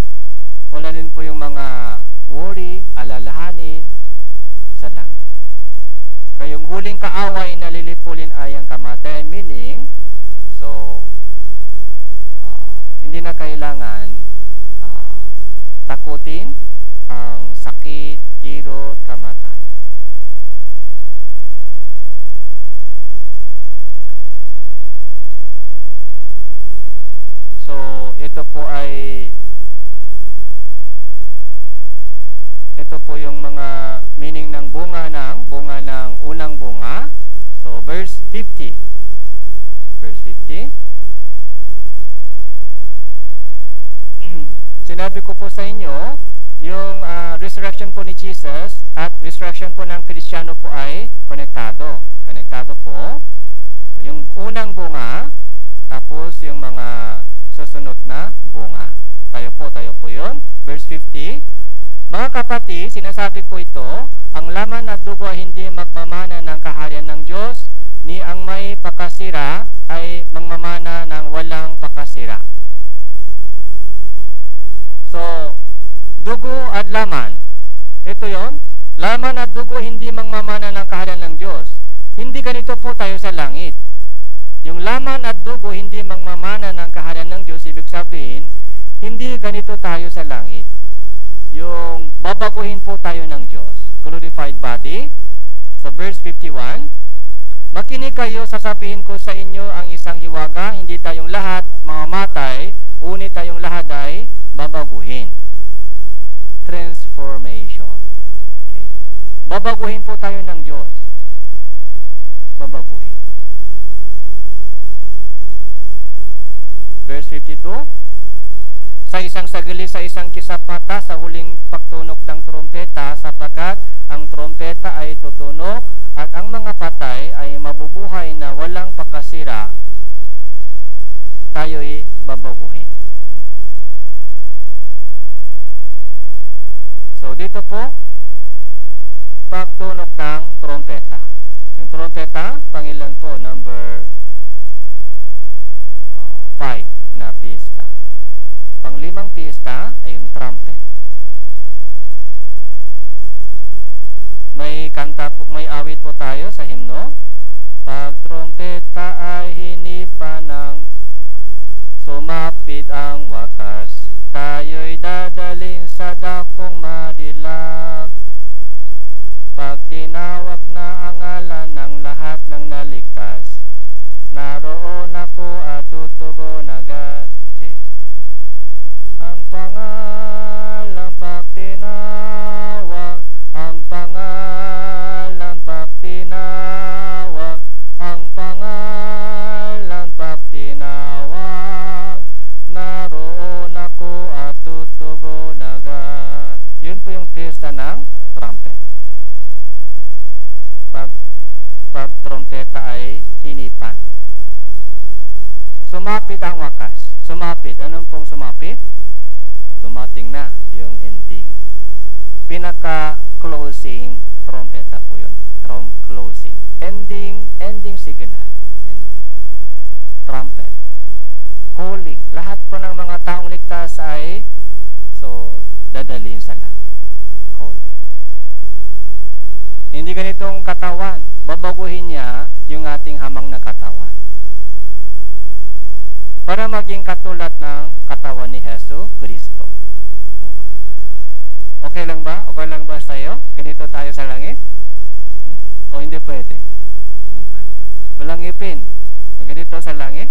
Wala din po yung mga worry, alalahanin sa langit. Kaya yung huling kaaway na lilipulin ay ang kamatayan, meaning, so, hindi na kailangan takutin ang sakit, kirot, kamatayan. So, ito po yung mga meaning ng bunga ng unang bunga. So, verse 50. Verse 50. Sinabi ko po sa inyo, yung resurrection po ni Jesus at resurrection po ng Kristiyano po ay konektado. Konektado po. So, yung unang bunga, tapos yung mga susunod na bunga. Tayo po yun. Verse 50. Mga kapatid, sinasabi ko ito, ang laman at dugo ay hindi magmamana ng kaharian ng Diyos, ni ang may pakasira ay magmamana ng walang pakasira. So, dugo at laman. Ito yon. Laman at dugo hindi magmamana ng kaharian ng Diyos. Hindi ganito po tayo sa langit. Yung laman at dugo hindi magmamana ng kaharian ng Diyos, ibig sabihin, hindi ganito tayo sa langit. Yung babaguhin po tayo ng Diyos. Glorified body. So, verse 51, makinig kayo, sasabihin ko sa inyo ang isang hiwaga, hindi tayong lahat mamamatay, ngunit tayong lahat ay babaguhin. Transformation. Okay. Babaguhin po tayo ng Diyos. Babaguhin. Verse 52, sa isang sagili, sa isang kisap mata, sa huling pagtunog ng trompeta, sapagkat ang trompeta ay tutunog at ang mga patay ay mabubuhay na walang pakasira, tayo'y babaguhin. So, dito po, pagtunog ng trompeta. Yung trompeta, pangilan po, number 5 na pista. Panglimang pista ay yung trumpet. May kanta po, may awit po tayo sa himno. Pag trompeta ay hinipa ng sumapit ang wakas, tayo'y dadalhin sa dakong madilag. Pag tinawag na ang ngalan ng lahat ng naligtas, naroon ako at tutugon agad. Okay. Ang pangalan pag tinawag, ang pangalan pag tinawag, ang pangalan pag tinawag, naroon ako at tutugon agad. Yun po yung pista ng trumpet. Pag trompeta ay hinipan. Sumapit ang wakas. Sumapit. Anong pong sumapit? Dumating na yung ending. Pinaka-closing trompeta po yun. Closing. Ending signal. Ending. lahat po ng mga taong ligtas ay dadalhin sa langit. Calling. Hindi ganitong katawan. Babaguhin niya yung ating hamang na katawan. Para maging katulad ng katawan ni Hesus Kristo. Okay lang ba? Okay lang ba sa'yo? Ganito tayo sa langit? O hindi pwede? Walang ipin. Ganito sa langit?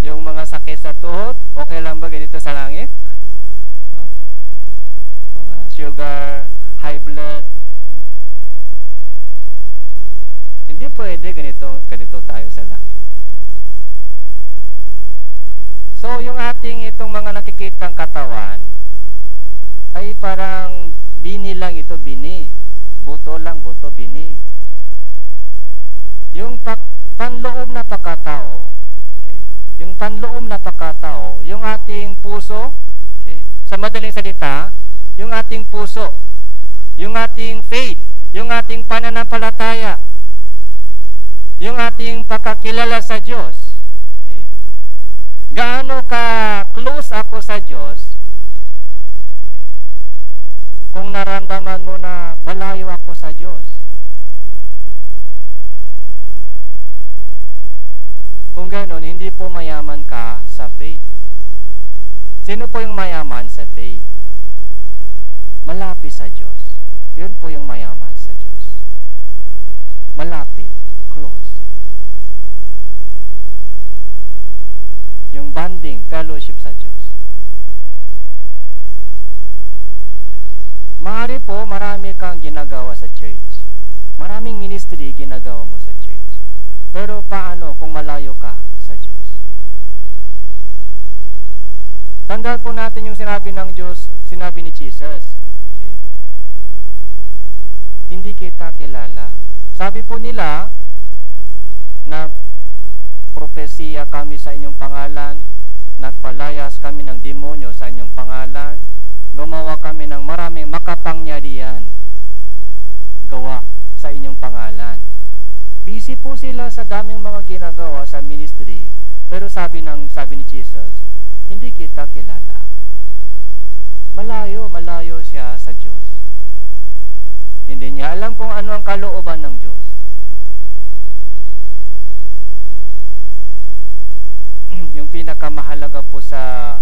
Yung mga sakit sa tuhod, okay lang ba ganito sa langit? Mga sugar, high blood. Hindi pwede ganito tayo sa langit. So, yung ating itong mga nakikitang katawan, ay parang bini lang ito, bini. Buto lang, buto, bini. Yung panloob na pagkatao, okay? Yung panloob na pagkatao, yung ating puso, okay? Sa madaling salita, yung ating puso, yung ating faith, yung ating pananampalataya, yung ating pagkakilala sa Diyos. Okay? Gaano ka close ako sa Diyos, okay? Kung naramdaman mo na malayo ako sa Diyos, kung gano'n, hindi po mayaman ka sa faith. Sino po yung mayaman sa faith? Malapit sa Diyos. Yun po yung mayaman sa Diyos. Malapit, close. Yung bonding, fellowship sa Diyos. Maaari po, marami kang ginagawa sa church. Maraming ministry ginagawa mo sa church. Pero paano kung malayo ka sa Diyos? Tandaan po natin yung sinabi ng Diyos, sinabi ni Jesus. Okay? Hindi kita kilala. Sabi po nila na propesiya kami sa inyong pangalan, nagpalayas kami ng demonyo sa inyong pangalan, gumawa kami ng maraming makapangyarihan gawa sa inyong pangalan. Busy po sila sa daming mga ginagawa sa ministry, pero sabi ni Jesus, hindi kita kilala. Malayo siya sa Diyos. Hindi niya alam kung ano ang kalooban ng Diyos. Yung pinakamahalaga po sa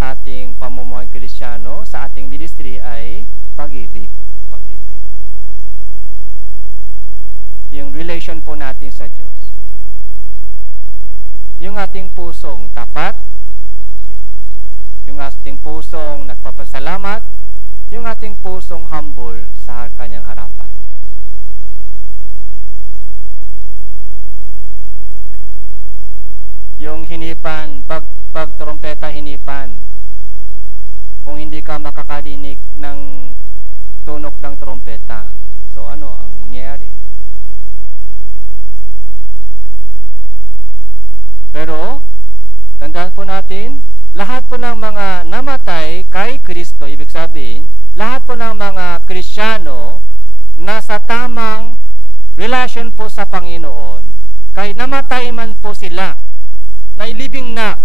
ating pamumuhay Kristiyano, sa ating ministry ay pag-ibig. Pag-ibig. Yung relation po natin sa Diyos. Yung ating pusong tapat, yung ating pusong nagpapasalamat, yung ating pusong humble sa kanyang harapan. Yung hinipan, pag trompeta hinipan, kung hindi ka makakadinig ng tunog ng trompeta, so ano ang nangyayari? Pero, tandaan po natin, lahat po ng mga namatay kay Kristo, ibig sabihin, lahat po ng mga Kristiyano nasa tamang relasyon po sa Panginoon, kahit namatay man po sila, nailibing na.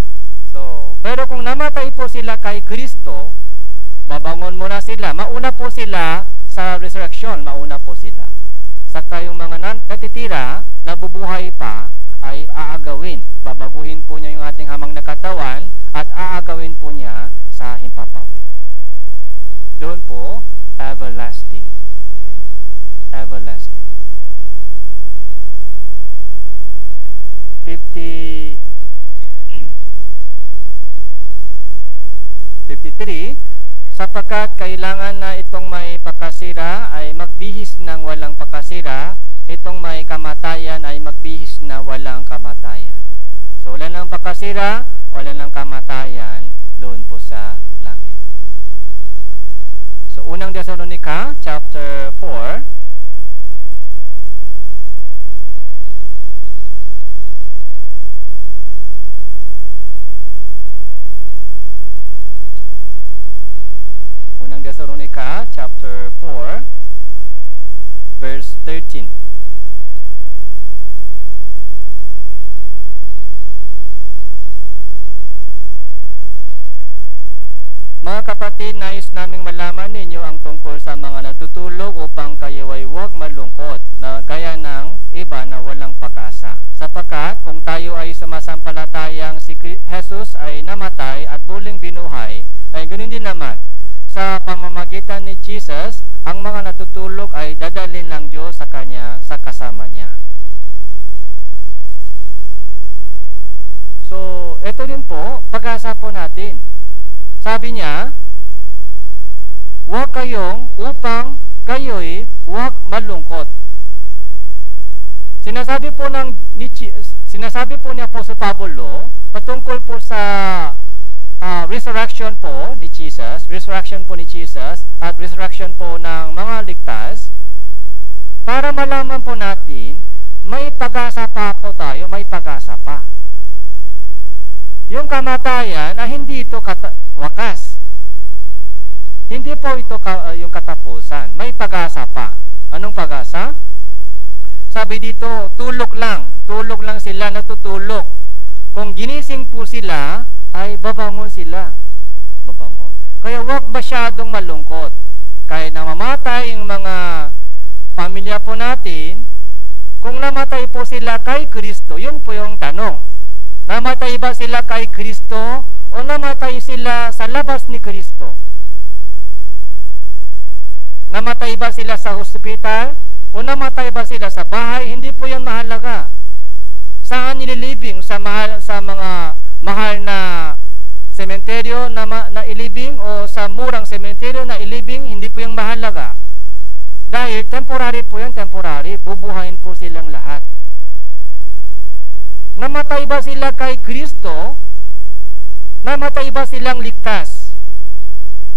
So, pero kung namatay po sila kay Kristo, babangon muna sila. Mauna po sila sa resurrection, mauna po sila. Saka yung mga natitira, nabubuhay pa, ay aagawin. Babaguhin po niya yung ating hamang na katawan at aagawin po niya sa himpapawid. Doon po, everlasting. Okay? Everlasting. 53, sapagkat kailangan na itong may pakasira ay magbihis ng walang pakasira, itong may kamatayan ay magbihis na walang kamatayan. So, wala ng pakasira, wala ng kamatayan doon po sa langit. So, unang Thessalonica, chapter 4, unang Thessalonica, chapter 4, verse 13. kapatid, nais naming malaman ninyo ang tungkol sa mga natutulog upang kayo ay huwag malungkot na gaya ng iba na walang pag-asa. Sapagkat kung tayo ay sumasampalatayang si Jesus ay namatay at muling binuhay, ay ganoon din naman sa pamamagitan ni Jesus, ang mga natutulog ay dadalhin ng Diyos sa Kanya sa kasama niya. So, ito din po, pag-asa po natin. Sabi niya, huwag kayong upang kayo'y huwag malungkot. Sinasabi po ni Apostle Pablo patungkol po sa resurrection po ni Jesus at resurrection po ng mga ligtas, para malaman po natin may pag-asa pa po tayo, may pag-asa pa. Yung kamatayan ay hindi ito wakas. Hindi po ito yung katapusan. May pag-asa pa. Anong pag-asa? Sabi dito, tulog lang sila, natutulog. Kung ginising po sila, ay babangon sila. Babangon. Kaya huwag masyadong malungkot. Kahit namamatay yung mga pamilya po natin, kung namatay po sila kay Kristo, yun po yung tanong. Namatay ba sila kay Kristo o namatay sila sa labas ni Kristo? Namatay ba sila sa hospital o namatay ba sila sa bahay? Hindi po yan mahalaga. Saan nililibing? Sa mga mahal na sementeryo na ilibing o sa murang sementeryo na ilibing? Hindi po yung mahalaga. Dahil temporary po yan, temporary. Bubuhayin po silang lahat. Namatay ba sila kay Kristo? Namatay ba silang ligtas?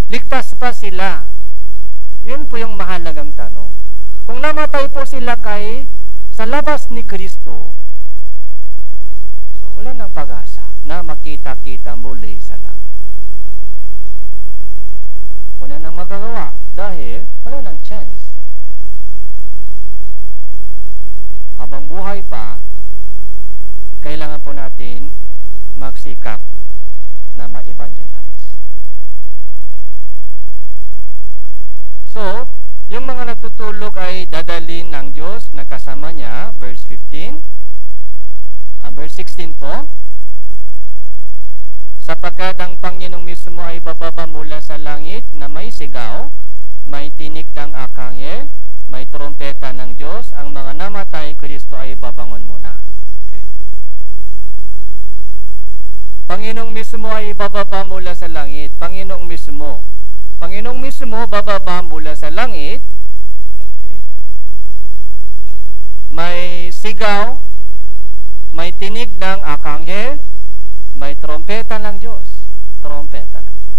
Ligtas pa sila? Yun po yung mahalagang tanong. Kung namatay po sila sa labas ni Kristo, so wala nang pag-asa na makita-kita muli sa langit. Wala nang magagawa dahil wala nang chance. Habang buhay pa, kailangan po natin magsikap na ma-evangelize. So, yung mga natutulog ay dadalhin ng Diyos na kasama niya, verse 15. Verse 16 po. Sapagkat ang Panginoong mismo ay bababa mula sa langit na may sigaw, may tinig ng arkanghel, may trompeta ng Diyos, ang mga namatay Kristo ay babangon muna. Panginoong mismo ay bababa mula sa langit. Panginoong mismo bababa mula sa langit. Okay. May sigaw, may tinig ng arkanghel, may trompeta ng Diyos. Trompeta ng Diyos.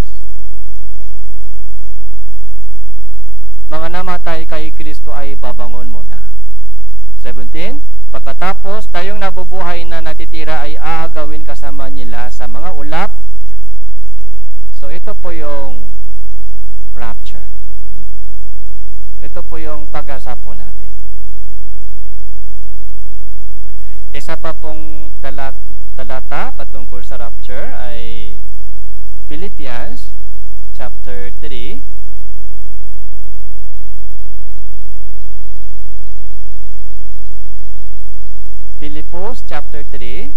Mga namatay kay Kristo ay babangon muna. 17. Pagkatapos, tayong nabubuhay na natitira ay aagawin kasama nila sa mga ulap. Okay. So, ito po yung rapture. Ito po yung pag-asa po natin. Isa pa pong talata patungkol sa rapture ay Philippians chapter 3. Philippos chapter 3.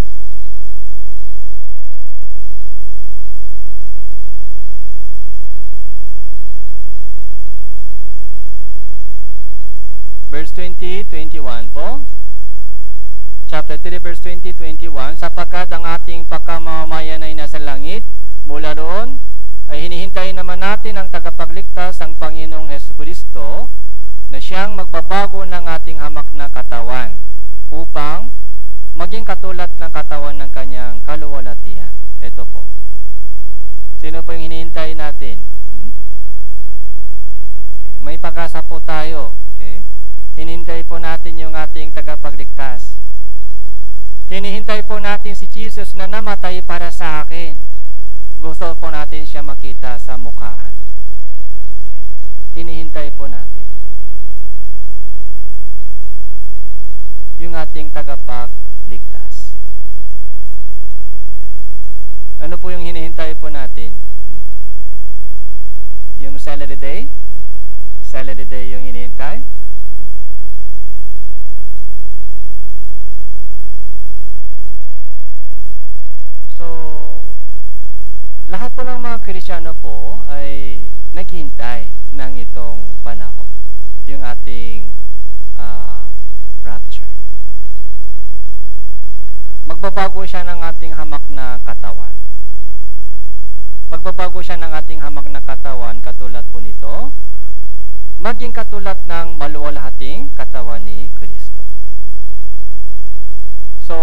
Verse 20, 21 po. Chapter 3, verse 20, 21. Sapagkat ang ating pagkamamayan ay nasa langit, mula roon ay hinihintay naman natin ang tagapagligtas, ang Panginoong Hesukristo, na siyang magbabago ng ating hamak na katawan, upang maging katulad ng katawan ng kanyang kaluwalhatian. Ito po. Sino po yung hinihintay natin? Okay. May pag-asa po tayo. Okay. Hinihintay po natin yung ating tagapagligtas. Hinihintay po natin si Jesus na namatay para sa akin. Gusto po natin siya makita sa mukhaan. Okay. Hinihintay po natin yung ating tagapagligtas. Ano po yung hinihintay po natin? Yung salary day? Salary day yung hinihintay? So, lahat po ng mga Kristiyano po ay naghihintay ng itong panahon. Yung ating rapture. Magbabago siya ng ating hamak na katawan. Magbabago siya ng ating hamak na katawan, katulad po nito, maging katulad ng maluwalhating katawan ni Kristo. So,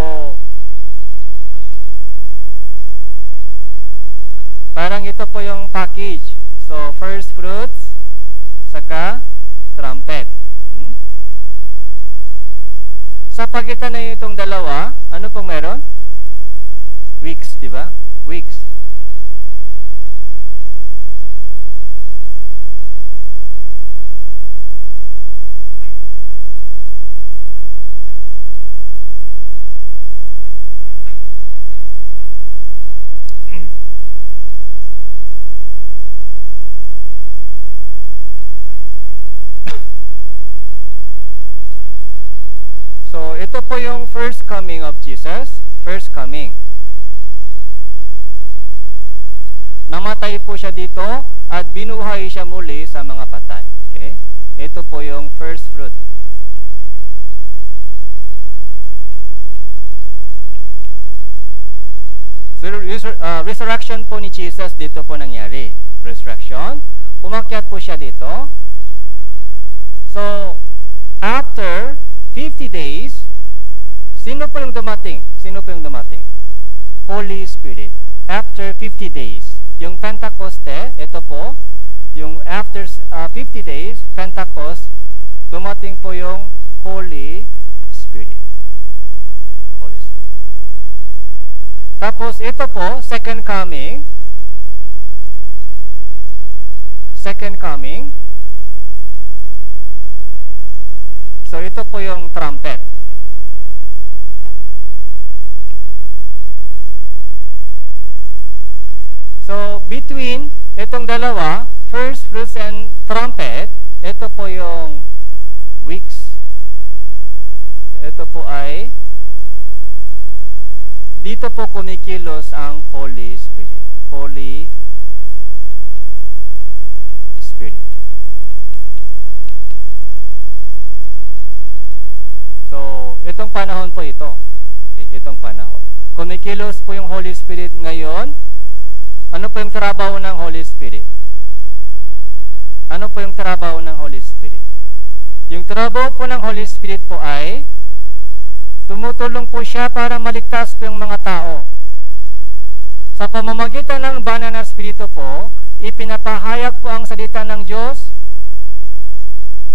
parang ito po yung package. So, first fruits, saka trumpet. Sa pagitan na itong dalawa, ano pong meron? Weeks, di ba? Weeks. So, ito po yung first coming of Jesus. First coming. Namatay po siya dito at binuhay siya muli sa mga patay. Okay? Ito po yung first fruit. So, resurrection po ni Jesus dito po nangyari. Resurrection. Umakyat po siya dito. So, after 50 days, sino po yung dumating? Sino po yung dumating? Holy Spirit. After 50 days. Yung Pentecoste, ito po, yung after 50 days, Pentecost, dumating po yung Holy Spirit. Holy Spirit. Tapos, ito po, second coming. Second coming. So, ito po yung trumpet. So, between itong dalawa, first fruits and trumpet, ito po yung weeks. Ito po ay, dito po kumikilos ang Holy Spirit. Holy Spirit. So, itong panahon po ito. Okay, itong panahon. Kumikilos po yung Holy Spirit ngayon. Ano po yung trabaho ng Holy Spirit? Ano po yung trabaho ng Holy Spirit? Yung trabaho po ng Holy Spirit po ay tumutulong po siya para maligtas po yung mga tao. Sa pamamagitan ng banal na Espiritu po, ipinapahayag po ang salita ng Diyos.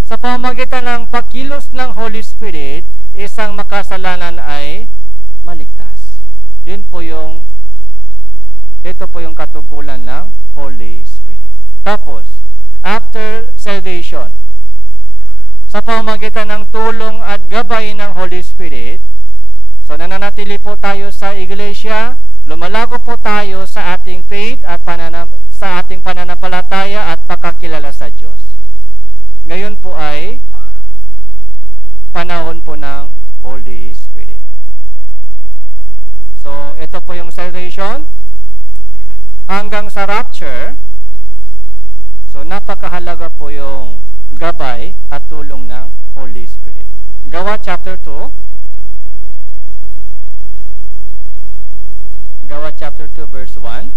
Sa pamamagitan ng pagkilos ng Holy Spirit, isang makasalanan ay maligtas. Ito po yung katungkulan ng Holy Spirit. Tapos, after salvation, sa pamamagitan ng tulong at gabay ng Holy Spirit, so nananatili po tayo sa iglesia, lumalago po tayo sa ating faith at sa ating pananampalataya at pagkakilala sa Diyos. Ngayon po ay panahon po ng Holy Spirit. So, ito po yung salvation hanggang sa rapture. So, napakahalaga po yung gabay at tulong ng Holy Spirit. Gawa chapter 2. Gawa chapter 2 verse 1.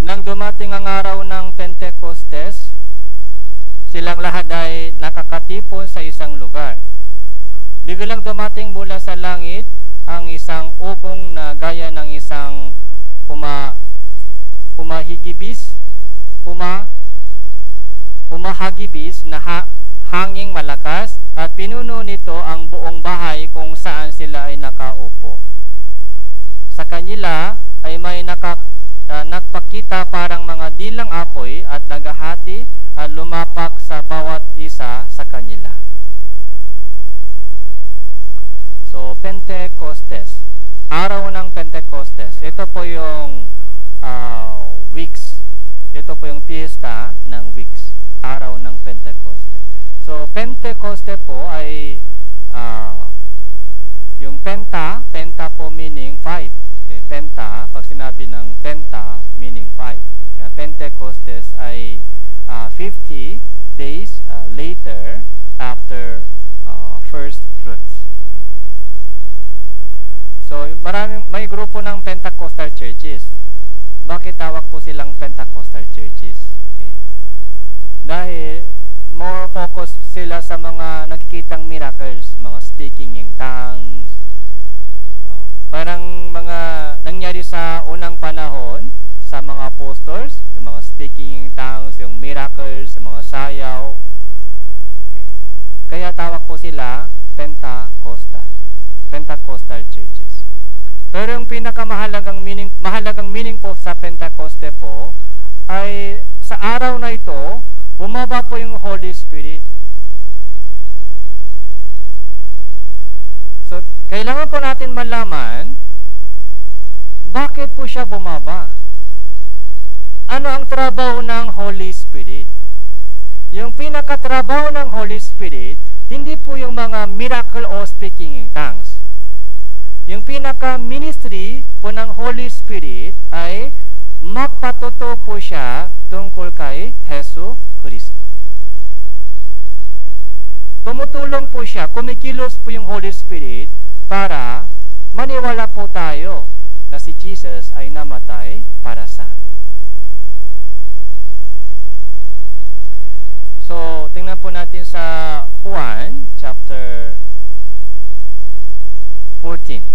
Nang dumating ang araw ng Pentecostes, silang lahat ay nakakatipon sa isang lugar. Biglang dumating mula sa langit ang isang ugong na gaya ng isang humahagibis na hanging malakas at pinuno nito ang buong bahay kung saan sila ay nakaupo. Sa kanila ay may nagpakita parang mga dilang apoy at nagahati at lumapak So, Pentecostes. Araw ng Pentecostes. Ito po yung weeks. Ito po yung fiesta ng weeks. Araw ng Pentecostes. So, Pentecoste po ay yung penta po meaning 5. Okay, penta, pag sinabi ng penta, meaning 5. Kaya Pentecostes ay 50 days later after first fruits. So, may grupo ng Pentecostal churches. Bakit tawag po silang Pentecostal churches? Okay? Dahil more focus sila sa mga nakikitang miracles, mga speaking in tongues. Parang mga nangyari sa unang panahon sa mga apostles, yung mga speaking in tongues, yung miracles, yung mga sayaw. Okay. Kaya tawag po sila Pentecostal churches. Pero yung pinakamahalagang meaning po sa Pentecoste po ay sa araw na ito, bumaba po yung Holy Spirit. So, kailangan po natin malaman bakit po siya bumaba. Ano ang trabaho ng Holy Spirit? Yung pinakatrabaho ng Holy Spirit, hindi po yung mga miracle o speaking in tongues. Yung pinaka-ministry po ng Holy Spirit ay magpatuto po siya tungkol kay Hesus Kristo. Tumutulong po siya, kumikilos po yung Holy Spirit para maniwala po tayo na si Jesus ay namatay para sa atin. So, tingnan po natin sa Juan chapter 14.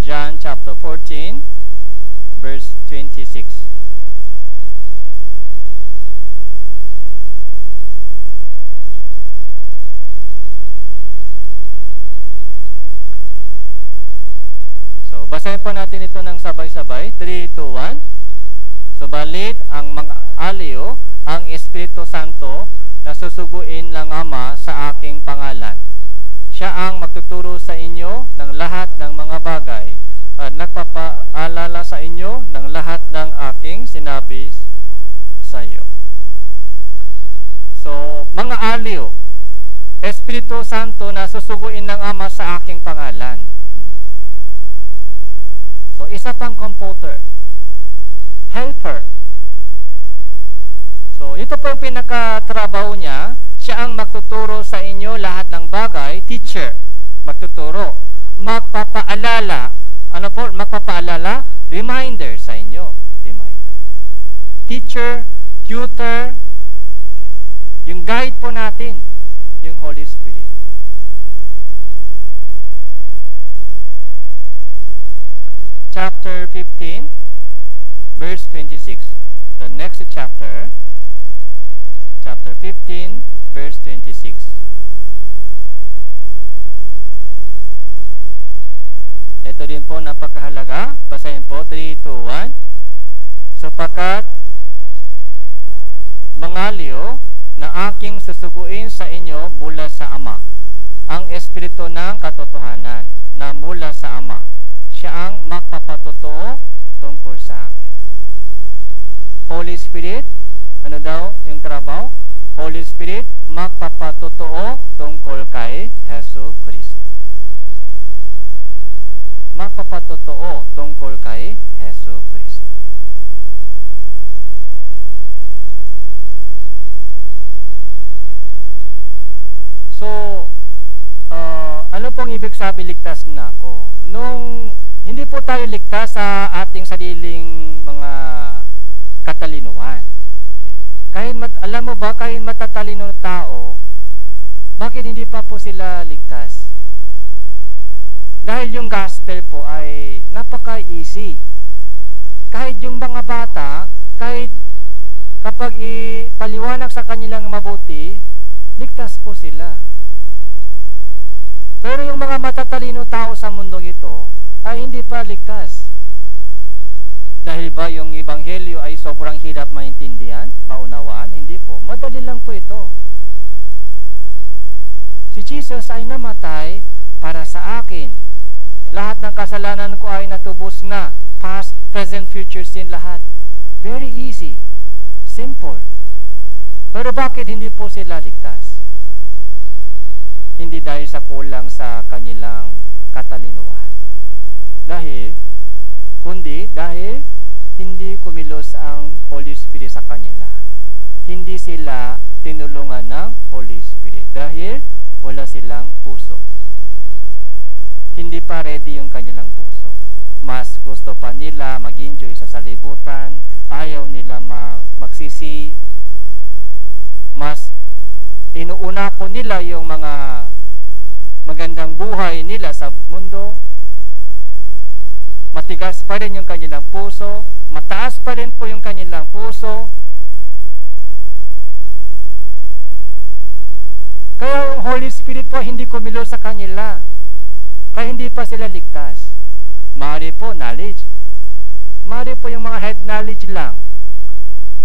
John chapter 14, verse 26. So, basahin po natin ito ng sabay-sabay. 3, 2, 1. Subalit ang mga aliw, ang Espiritu Santo na susuguin ng Ama sa aking pangalan. Siya ang magtuturo sa inyo ng lahat ng mga bagay at nagpapaalala sa inyo ng lahat ng aking sinabi sa iyo. So, mga aliw, Espiritu Santo na susuguin ng Ama sa aking pangalan. So, isa pang comforter, helper. So, ito po yung pinakatrabaho niya. Siya ang magtuturo sa inyo lahat ng bagay, teacher, magtuturo, magpapaalala, ano po, magpapaalala, reminder sa inyo, reminder. Teacher, tutor, yung guide po natin, yung Holy Spirit. Chapter 15, verse 26. The next chapter 15, verse 26. Ito din po napakahalaga. Basahin po, 3, 2, 1. Sapagkat mangaliw na aking susuguin sa inyo mula sa Ama, ang Espiritu ng katotohanan na mula sa Ama. Siya ang magpapatotoo tungkol sa akin. Holy Spirit, ano daw yung trabaho? Holy Spirit, magpapatotoo tungkol kay Hesus Kristo. Magpapatotoo tungkol kay Hesus Kristo. So, ano pong ibig sabi ligtas na ako? Nung hindi po tayo ligtas sa ating sariling mga katalinuhan. Okay? Alam mo ba, kahit matatalino tao, bakit hindi pa po sila ligtas? Dahil yung gospel po ay napaka-easy. Kahit yung mga bata, kahit kapag ipaliwanag sa kanilang mabuti, ligtas po sila. Pero yung mga matatalino tao sa mundong ito, ay hindi pa ligtas. Dahil ba yung ebanghelyo ay sobrang hirap maintindihan, maunawaan? Hindi po. Madali lang po ito. Si Jesus ay namatay para sa akin. Lahat ng kasalanan ko ay natubos na. Past, present, future sin, lahat. Very easy. Simple. Pero bakit hindi po sila ligtas? Hindi dahil sa kulang sa kanilang katalinuhan. Kundi dahil hindi kumilos ang Holy Spirit sa kanila. Hindi sila tinulungan ng Holy Spirit dahil wala silang puso. Hindi pa ready yung kanilang puso. Mas gusto pa nila mag-enjoy sa salibutan, ayaw nila magsisi, mas inuuna po nila yung mga magandang buhay nila sa mundo. Matigas pa rin yung kanilang puso, mataas pa rin po yung kanilang puso. Kaya yung Holy Spirit po hindi kumilos sa kanila. Kaya hindi pa sila ligtas. Maaari po knowledge. Maaari po yung mga head knowledge lang.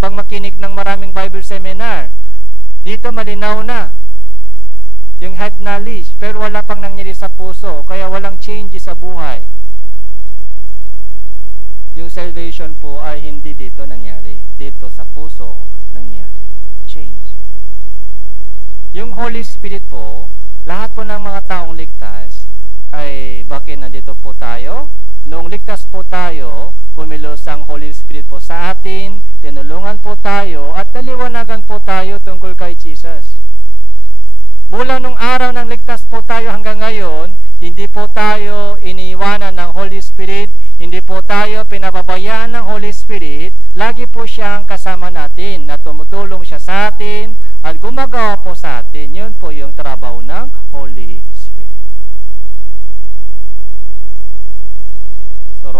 Pag makinig ng maraming Bible seminar, dito malinaw na yung head knowledge, pero wala pang nangyari sa puso, kaya walang change sa buhay. Yung salvation po ay hindi dito nangyari, dito sa puso nangyari. Change. Yung Holy Spirit po, lahat po ng mga taong ligtas, ay bakit nandito po tayo? Noong ligtas po tayo, kumilos ang Holy Spirit po sa atin, tinulungan po tayo, at naliwanagan po tayo tungkol kay Jesus. Mula nung araw ng ligtas po tayo hanggang ngayon, hindi po tayo iniiwanan ng Holy Spirit, hindi po tayo pinababayaan ng Holy Spirit, lagi po siyang kasama natin, na tumutulong siya sa atin, at gumagawa po sa atin. Yun po yung trabaho ng Holy Spirit. So,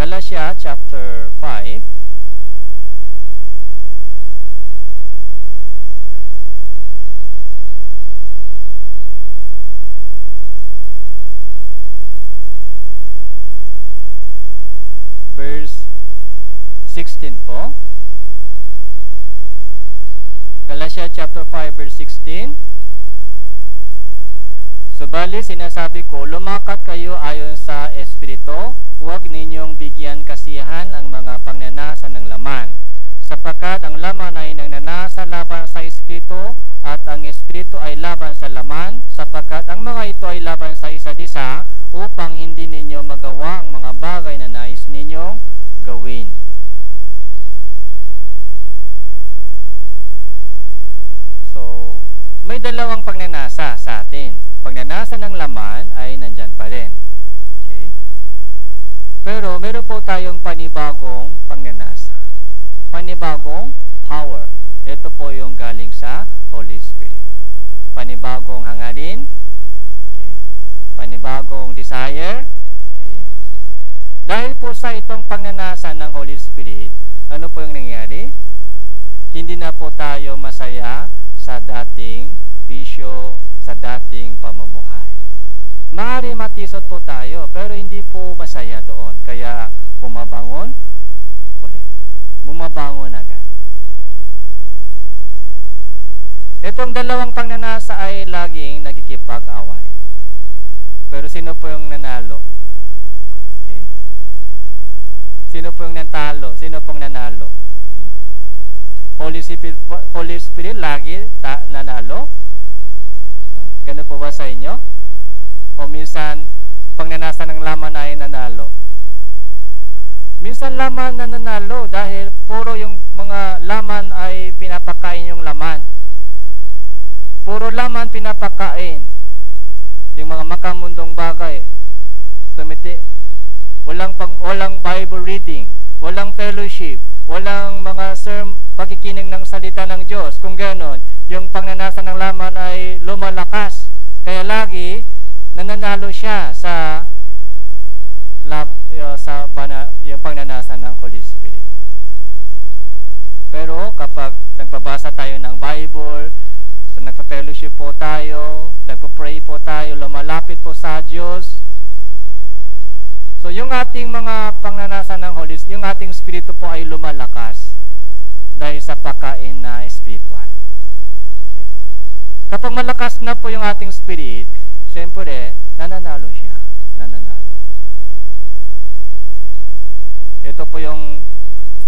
Galatia chapter 5. Verse 16 po. Galatia chapter 5 verse 16. Subalit sinasabi ko, lumakat kayo ayon sa Espiritu, huwag ninyong bigyan kasiyahan ang mga pangnanasa ng laman, sapagkat ang laman ay nangnanasa laban sa Espiritu, at ang Espiritu ay laban sa laman, sapagkat ang mga ito ay laban sa isa't isa, upang hindi ninyo magawa ang mga bagay na nais ninyong gawin. So, may dalawang pagnanasa sa atin. Pagnanasa ng laman ay nandyan pa rin. Okay? Pero meron po tayong panibagong pagnanasa. Panibagong power. Ito po yung galing sa Holy Spirit. Panibagong hangarin. Okay? Panibagong desire. Okay? Dahil po sa itong pagnanasa ng Holy Spirit, ano po yung nangyari? Hindi na po tayo masaya sa dating bisyo, sa dating pamumuhay. Maaari matisot po tayo, pero hindi po masaya doon. Kaya bumabangon ulit. Bumabangon agad. Itong dalawang pangnanasa ay laging nagkikipag-away. Pero sino po yung nanalo? Okay? Sino po yung natalo? Sino pong nanalo? Holy Spirit lagi nanalo? Ganun po ba sa inyo? O minsan, pagnanasa ng laman ay nanalo? Minsan laman na nanalo dahil puro yung mga laman ay pinapakain yung laman. Puro laman pinapakain. Yung mga makamundong bagay. Walang Bible reading, walang fellowship, walang mga pagkikinig ng salita ng Diyos. Kung gano'n, yung pangnanasa ng laman ay lumalakas. Kaya lagi nananalo siya sa yung pagnanasa ng Holy Spirit. Pero kapag nagbabasa tayo ng Bible, so nagpa-fellowship po tayo, nagpo-pray po tayo, lumalapit po sa Diyos, So yung ating mga pangnanasa ng Holy Spirit, yung ating spirito po ay lumalakas dahil sa pagkain na spiritual. Okay. Kapag malakas na po yung ating spirit, siyempre, nananalo siya. Nananalo. Ito po yung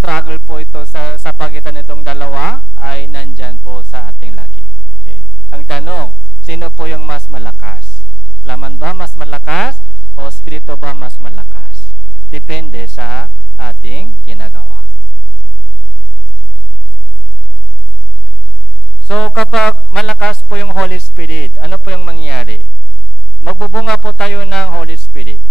struggle po ito sa pagitan nitong dalawa ay nandyan po sa ating laki. Okay. Ang tanong, sino po yung mas malakas? Laman ba mas malakas o spirito ba mas malakas? Depende sa ating ginagawa. So kapag malakas po yung Holy Spirit, ano po yung mangyayari? Magbubunga po tayo ng Holy Spirit.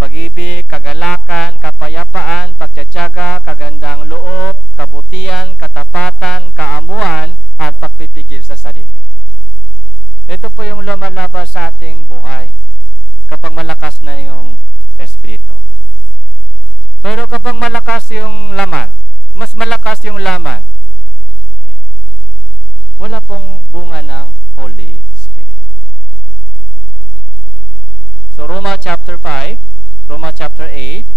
Pag-ibig, kagalakan, kapayapaan, pagtsatsaga, kagandang loob, kabutihan, katapatan, kaamuan, at pagpipigil sa sarili. Ito po yung lumalabas sa ating buhay kapag malakas na yung espiritu. Pero kapag malakas yung laman, mas malakas yung laman, wala pong bunga ng Holy Spirit. So Roma chapter 5, Roma chapter 8,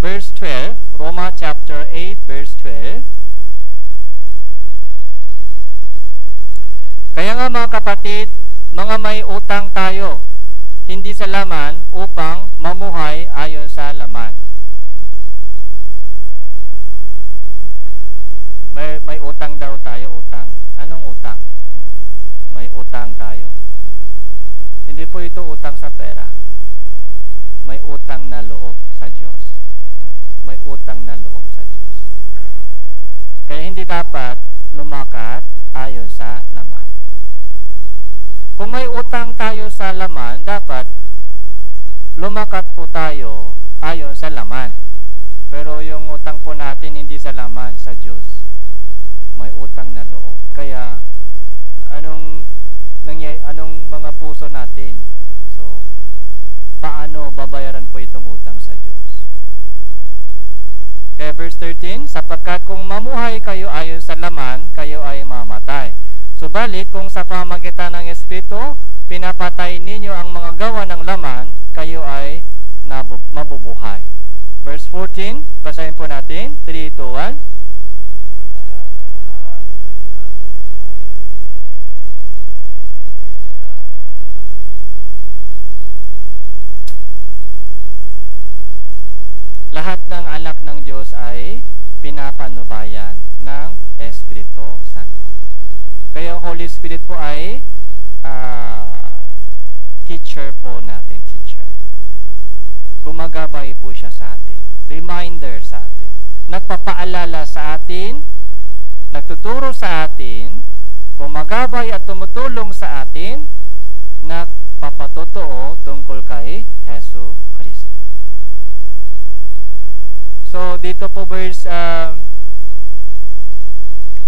verse 12, Roma chapter 8, verse 12. Kaya nga mga kapatid, mga may utang tayo, hindi sa laman upang mamuhay ayon sa laman. May utang daw tayo, utang. Anong utang? May utang tayo. Hindi po ito utang sa pera. May utang na loob sa Diyos. May utang na loob sa Diyos. Kaya hindi dapat lumakat ayon sa laman. Kung may utang tayo sa laman, dapat lumakat po tayo ayon sa laman. Pero yung utang po natin hindi sa laman, sa Diyos. May utang na loob. Kaya anong mga puso natin? So, paano babayaran ko itong utang sa Diyos? Kaya verse 13, sapagkat kung mamuhay kayo ayon sa laman, kayo ay mamatay. Subalit, kung sa pamamagitan ng Espiritu, pinapatay ninyo ang mga gawa ng laman, kayo ay mabubuhay. Verse 14, basahin po natin, 3, 2, 1. Lahat ng anak ng Diyos ay pinapanubayan ng Espiritu Santo. Kaya Holy Spirit po ay teacher po natin, teacher. Gumagabay po siya sa atin. Reminder sa atin. Nagpapaalala sa atin, nagtuturo sa atin, gumagabay at tumutulong sa atin, nagpapatotoo tungkol kay Hesus Kristo. So, dito po verse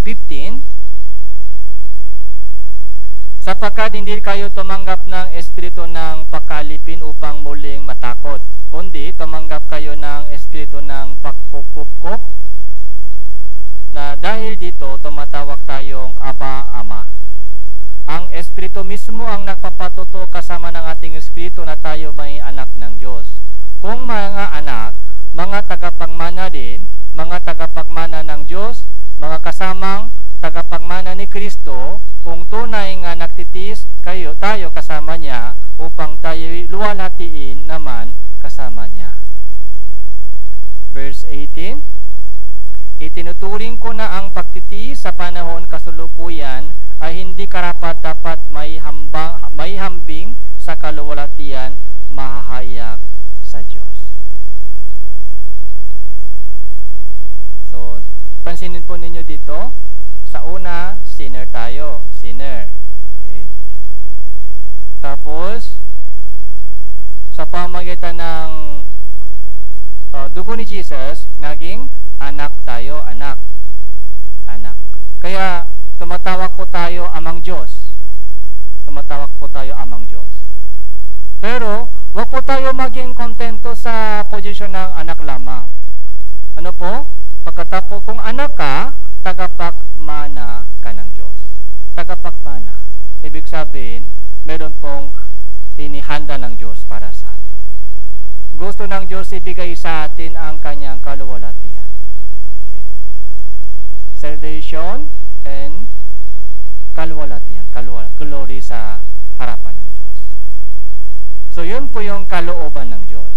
15, sapagkat hindi kayo tumanggap ng espiritu ng pakalipin upang muling matakot, kundi tumanggap kayo ng espiritu ng pagkukupkop, na dahil dito tumatawag tayong Aba, Ama. Ang espiritu mismo ang nagpapatuto kasama ng ating espiritu na tayo may anak ng Diyos. Kung mga anak, mga tagapagmana din, mga tagapagmana ng Diyos, mga kasamang tagapagmana ni Kristo, kung tunay nga nagtitiis tayo kasama niya upang tayo luwalhatiin naman kasama niya. Verse 18, itinuturing ko na ang pagtitiis sa panahon kasulukuyan ay hindi karapat-dapat may hambing sa kaluwalhatian, mahahayak sa Diyos. So, pansinin po ninyo dito, sa una, sinner tayo. Sinner. Okay? Tapos, sa pamamagitan ng dugo ni Jesus, naging anak tayo, anak. Anak. Kaya, tumatawag po tayo amang Diyos. Tumatawag po tayo amang Diyos. Pero, wag po tayo maging kontento sa posisyon ng anak lamang. Ano po? Pagkatapos kung anak ka, tagapagmana ka ng Diyos. Tagapagmana. Ibig sabihin, meron pong inihanda ng Diyos para sa atin. Gusto ng Diyos ibigay sa atin ang kanyang kaluwalhatian. Okay. Salvation and kaluwalhatian. Glory sa harapan ng Diyos. So, yun po yung kalooban ng Diyos.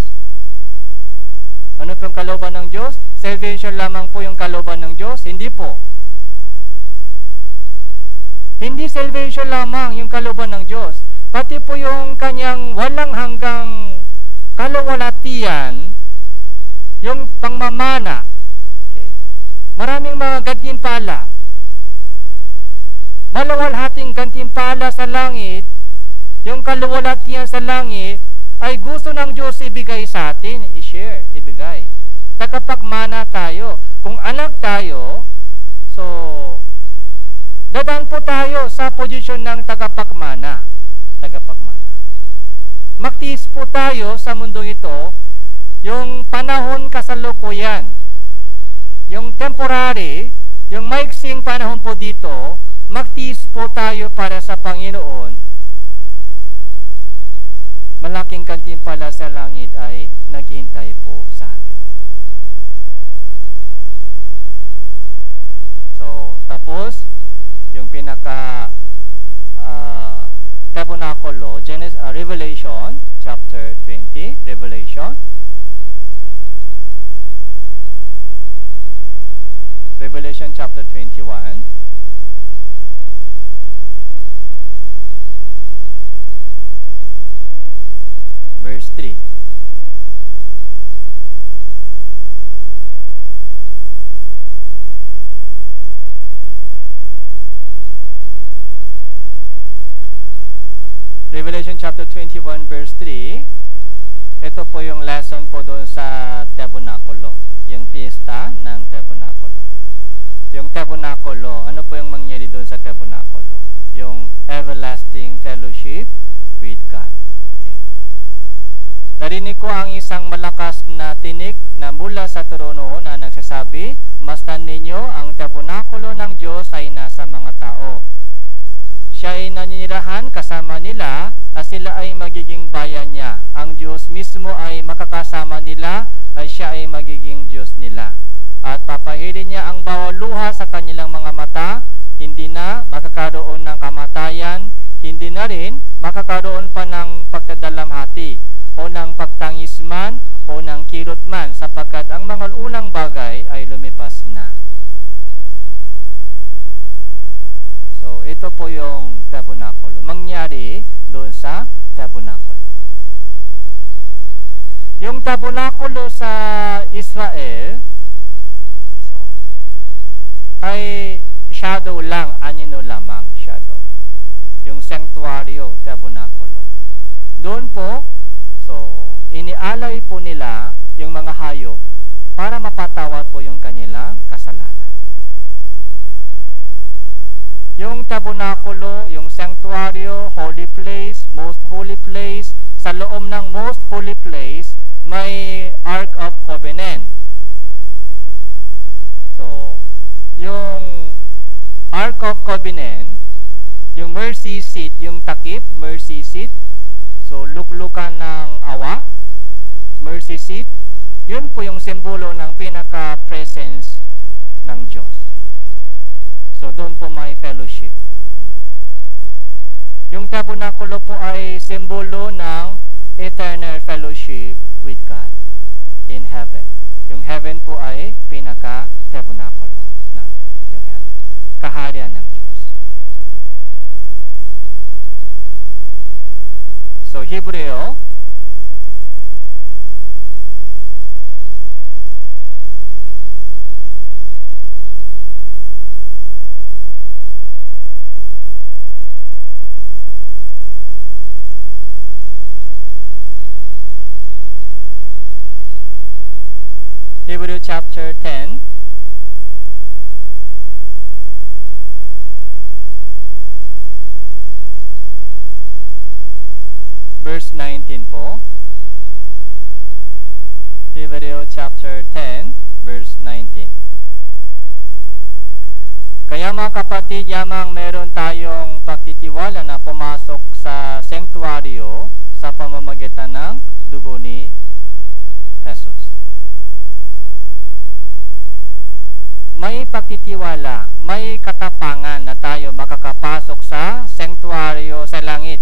Ano po yung kalooban ng Diyos? Salvation lamang po yung kalooban ng Diyos? Hindi po. Hindi salvation lamang yung kalooban ng Diyos. Pati po yung kanyang walang hanggang kaluwalhatian, yung pangmamana. Okay. Maraming mga gantimpala. Maluwalhating gantimpala sa langit, yung kaluwalhatian sa langit, ay gusto ng Diyos ibigay sa atin, i-share, ibigay. Tagapagmana tayo. Kung anak tayo, so, dadaan po tayo sa posisyon ng tagapagmana. Tagapagmana. Magtiis po tayo sa mundong ito, yung panahon kasalukuyan, yung temporary, yung maiksing panahon po dito, magtiis po tayo para sa Panginoon. Malaking gantimpala sa langit ay naghihintay po sa atin. So, tapos, yung pinaka tabernacle, Revelation chapter 20, Revelation chapter 21. Verse 3. Revelation chapter 21 verse 3. Ito po yung lesson po doon sa tabernakulo, yung piyesta ng tabernakulo. Yung tabernakulo, ano po yung mangyari doon sa tabernakulo? Yung everlasting fellowship with God. Okay. Narinig ko ang isang malakas na tinig na mula sa trono na nagsasabi, mastan ninyo ang tabernakulo ng Diyos ay nasa mga tao. Siya ay naninirahan kasama nila at sila ay magiging bayan niya. Ang Diyos mismo ay makakasama nila at siya ay magiging Diyos nila. At papahilin niya ang bawat luha sa kanilang mga mata, hindi na makakaroon ng kamatayan, hindi na rin makakaroon pa ng pagdadalamhati o ng pagtangis man o ng kirot man sapagkat ang mga unang bagay ay lumipas na. So, ito po yung tabernakulo. Mangyari doon sa tabernakulo. Yung tabernakulo sa Israel, so, ay shadow lang, anino lamang shadow. Yung sanctuaryo, tabernakulo. Doon po, so, inialay po nila yung mga hayop para mapatawad po yung kanilang kasalanan. Yung tabernakulo, yung sanctuaryo, holy place, most holy place, sa loob ng most holy place, may Ark of Covenant. So, yung Ark of Covenant, yung mercy seat, yung takip, mercy seat, so luklukan ng awa, mercy seat, yun po yung simbolo ng pinaka-presence ng Diyos. So, doon po may fellowship. Yung tabernakulo po ay simbolo ng eternal fellowship with God in heaven. Yung heaven po ay pinaka-tabernakulo natin. Yung heaven. Kaharian ng Diyos. So, Hebreo, Hebrew chapter 10. verse 19 po. Hebreo chapter 10, verse 19. Kaya mga kapatid, yamang meron tayong pagtitiwala na pumasok sa sanctuaryo sa pamamagitan ng dugo ni Jesus. May pagtitiwala, may katapangan na tayo makakapasok sa sanctuaryo sa langit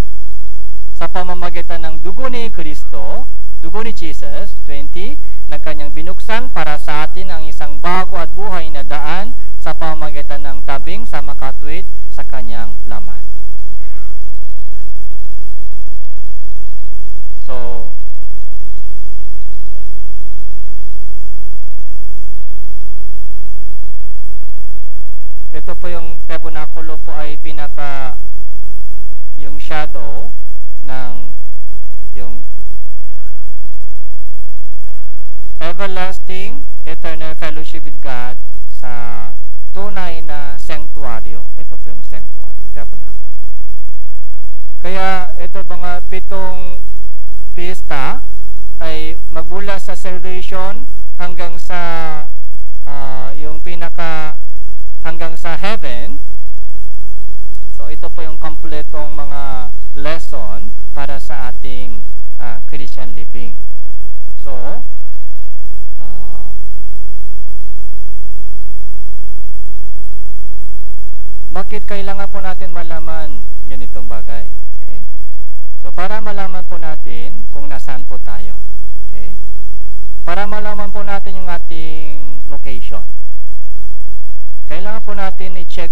sa pamamagitan ng dugo ni Kristo, dugo ni Jesus, 20, na kanyang binuksan para sa atin ang isang bago at buhay na daan sa pamamagitan ng tabing sa makatwid sa kanyang laman. So, ito po yung tabernakulo po ay yung shadow ng yung everlasting eternal fellowship with God sa tunay na sanctuaryo. Ito po yung sanctuaryo, tabernacle. Kaya ito mga 7 pista ay magmula sa salvation hanggang sa hanggang sa heaven. So ito po yung kompletong mga lesson para sa ating Christian living. So bakit kailangan po natin malaman ganitong bagay? Okay? So para malaman po natin kung nasaan po tayo. Okay? Para malaman po natin yung ating location. Kailangan po natin i-check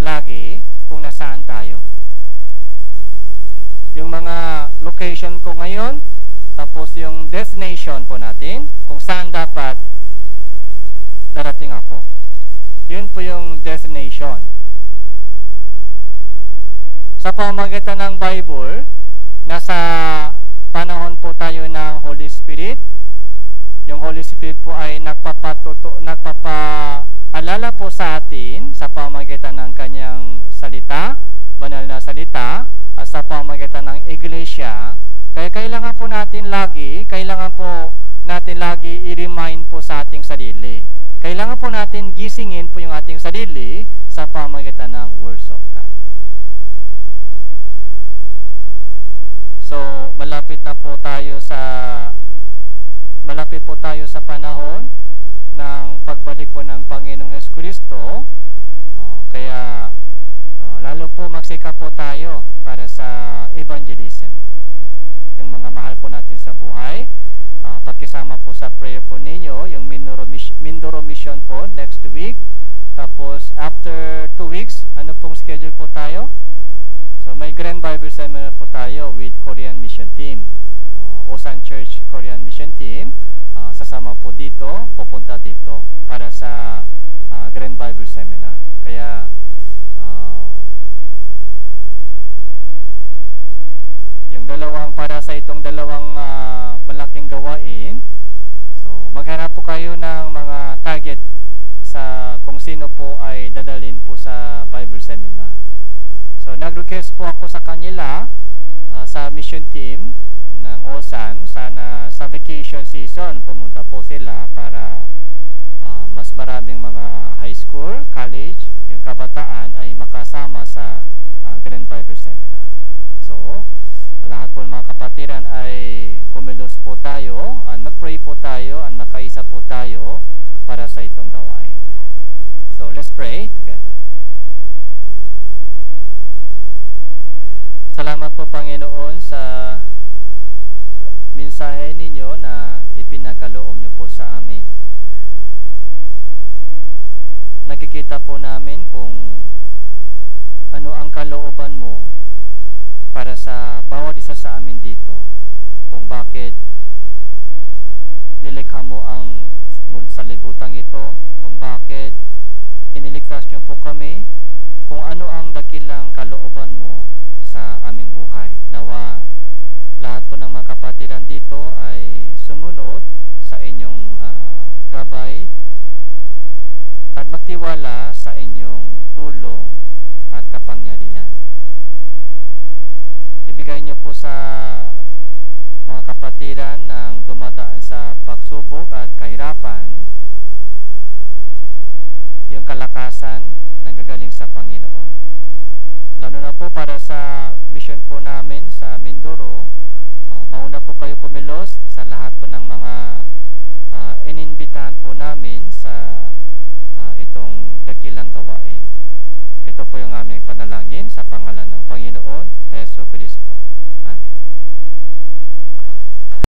lagi kung nasaan tayo. Yung mga location ko ngayon, tapos yung destination po natin, kung saan dapat darating ako. Yun po yung destination. Sa pamamagitan ng Bible, nasa panahon po tayo ng Holy Spirit. Yung Holy Spirit po ay nagpapaalala po sa atin sa pamamagitan ng kanyang salita, banal na salita, at sa pamamagitan ng iglesia. Kaya kailangan po natin lagi i-remind po sa ating sarili. Kailangan po natin gisingin po yung ating sarili sa pamamagitan ng words of God. So, malapit po tayo sa panahon ng pagbalik po ng Panginoong Jesucristo. Kaya lalo po magsikap po tayo para sa evangelism. Yung mga mahal po natin sa buhay, pagkisama po sa prayer po ninyo, yung Mindoro Mission po next week. Tapos after 2 weeks, ano pong schedule po tayo? So may Grand Bible Seminar po tayo with Korean Mission Team. Osan Church Korean Mission Team, sasama po dito, pupunta dito para sa Grand Bible Seminar. Kaya yung para sa itong dalawang malaking gawain, so maghanap po kayo ng mga target sa kung sino po ay dadalhin po sa Bible Seminar. So nag-request po ako sa kanila sa mission team ng Osan, sana sa vacation season pumunta po sila para mas maraming mga high school, college, yung kabataan ay makasama sa Grand Bible Seminar. So lahat po ng mga kapatiran ay kumilos po tayo, mag-pray po tayo, magkaisa po tayo para sa itong gawain. So let's pray together. Salamat po Panginoon sa mensahe ninyo na ipinakaloob nyo po sa amin. Nakikita po namin kung ano ang kalooban mo para sa bawat isa sa amin dito, kung bakit nilikha mo ang salibutang ito, kung bakit iniligtas nyo po kami, kung ano ang dakilang kalooban mo sa aming buhay. Nawa lahat po ng mga kapatiran dito ay sumunod sa inyong gabay at magtiwala sa inyong tulong at kapangyarihan. Ibigay niyo po sa mga kapatiran ng dumadaan sa pagsubok at kahirapan, yung kalakasan nanggagaling sa Panginoon. Lalo na po para sa mission po namin sa Mindoro, mauna po kayo kumilos sa lahat po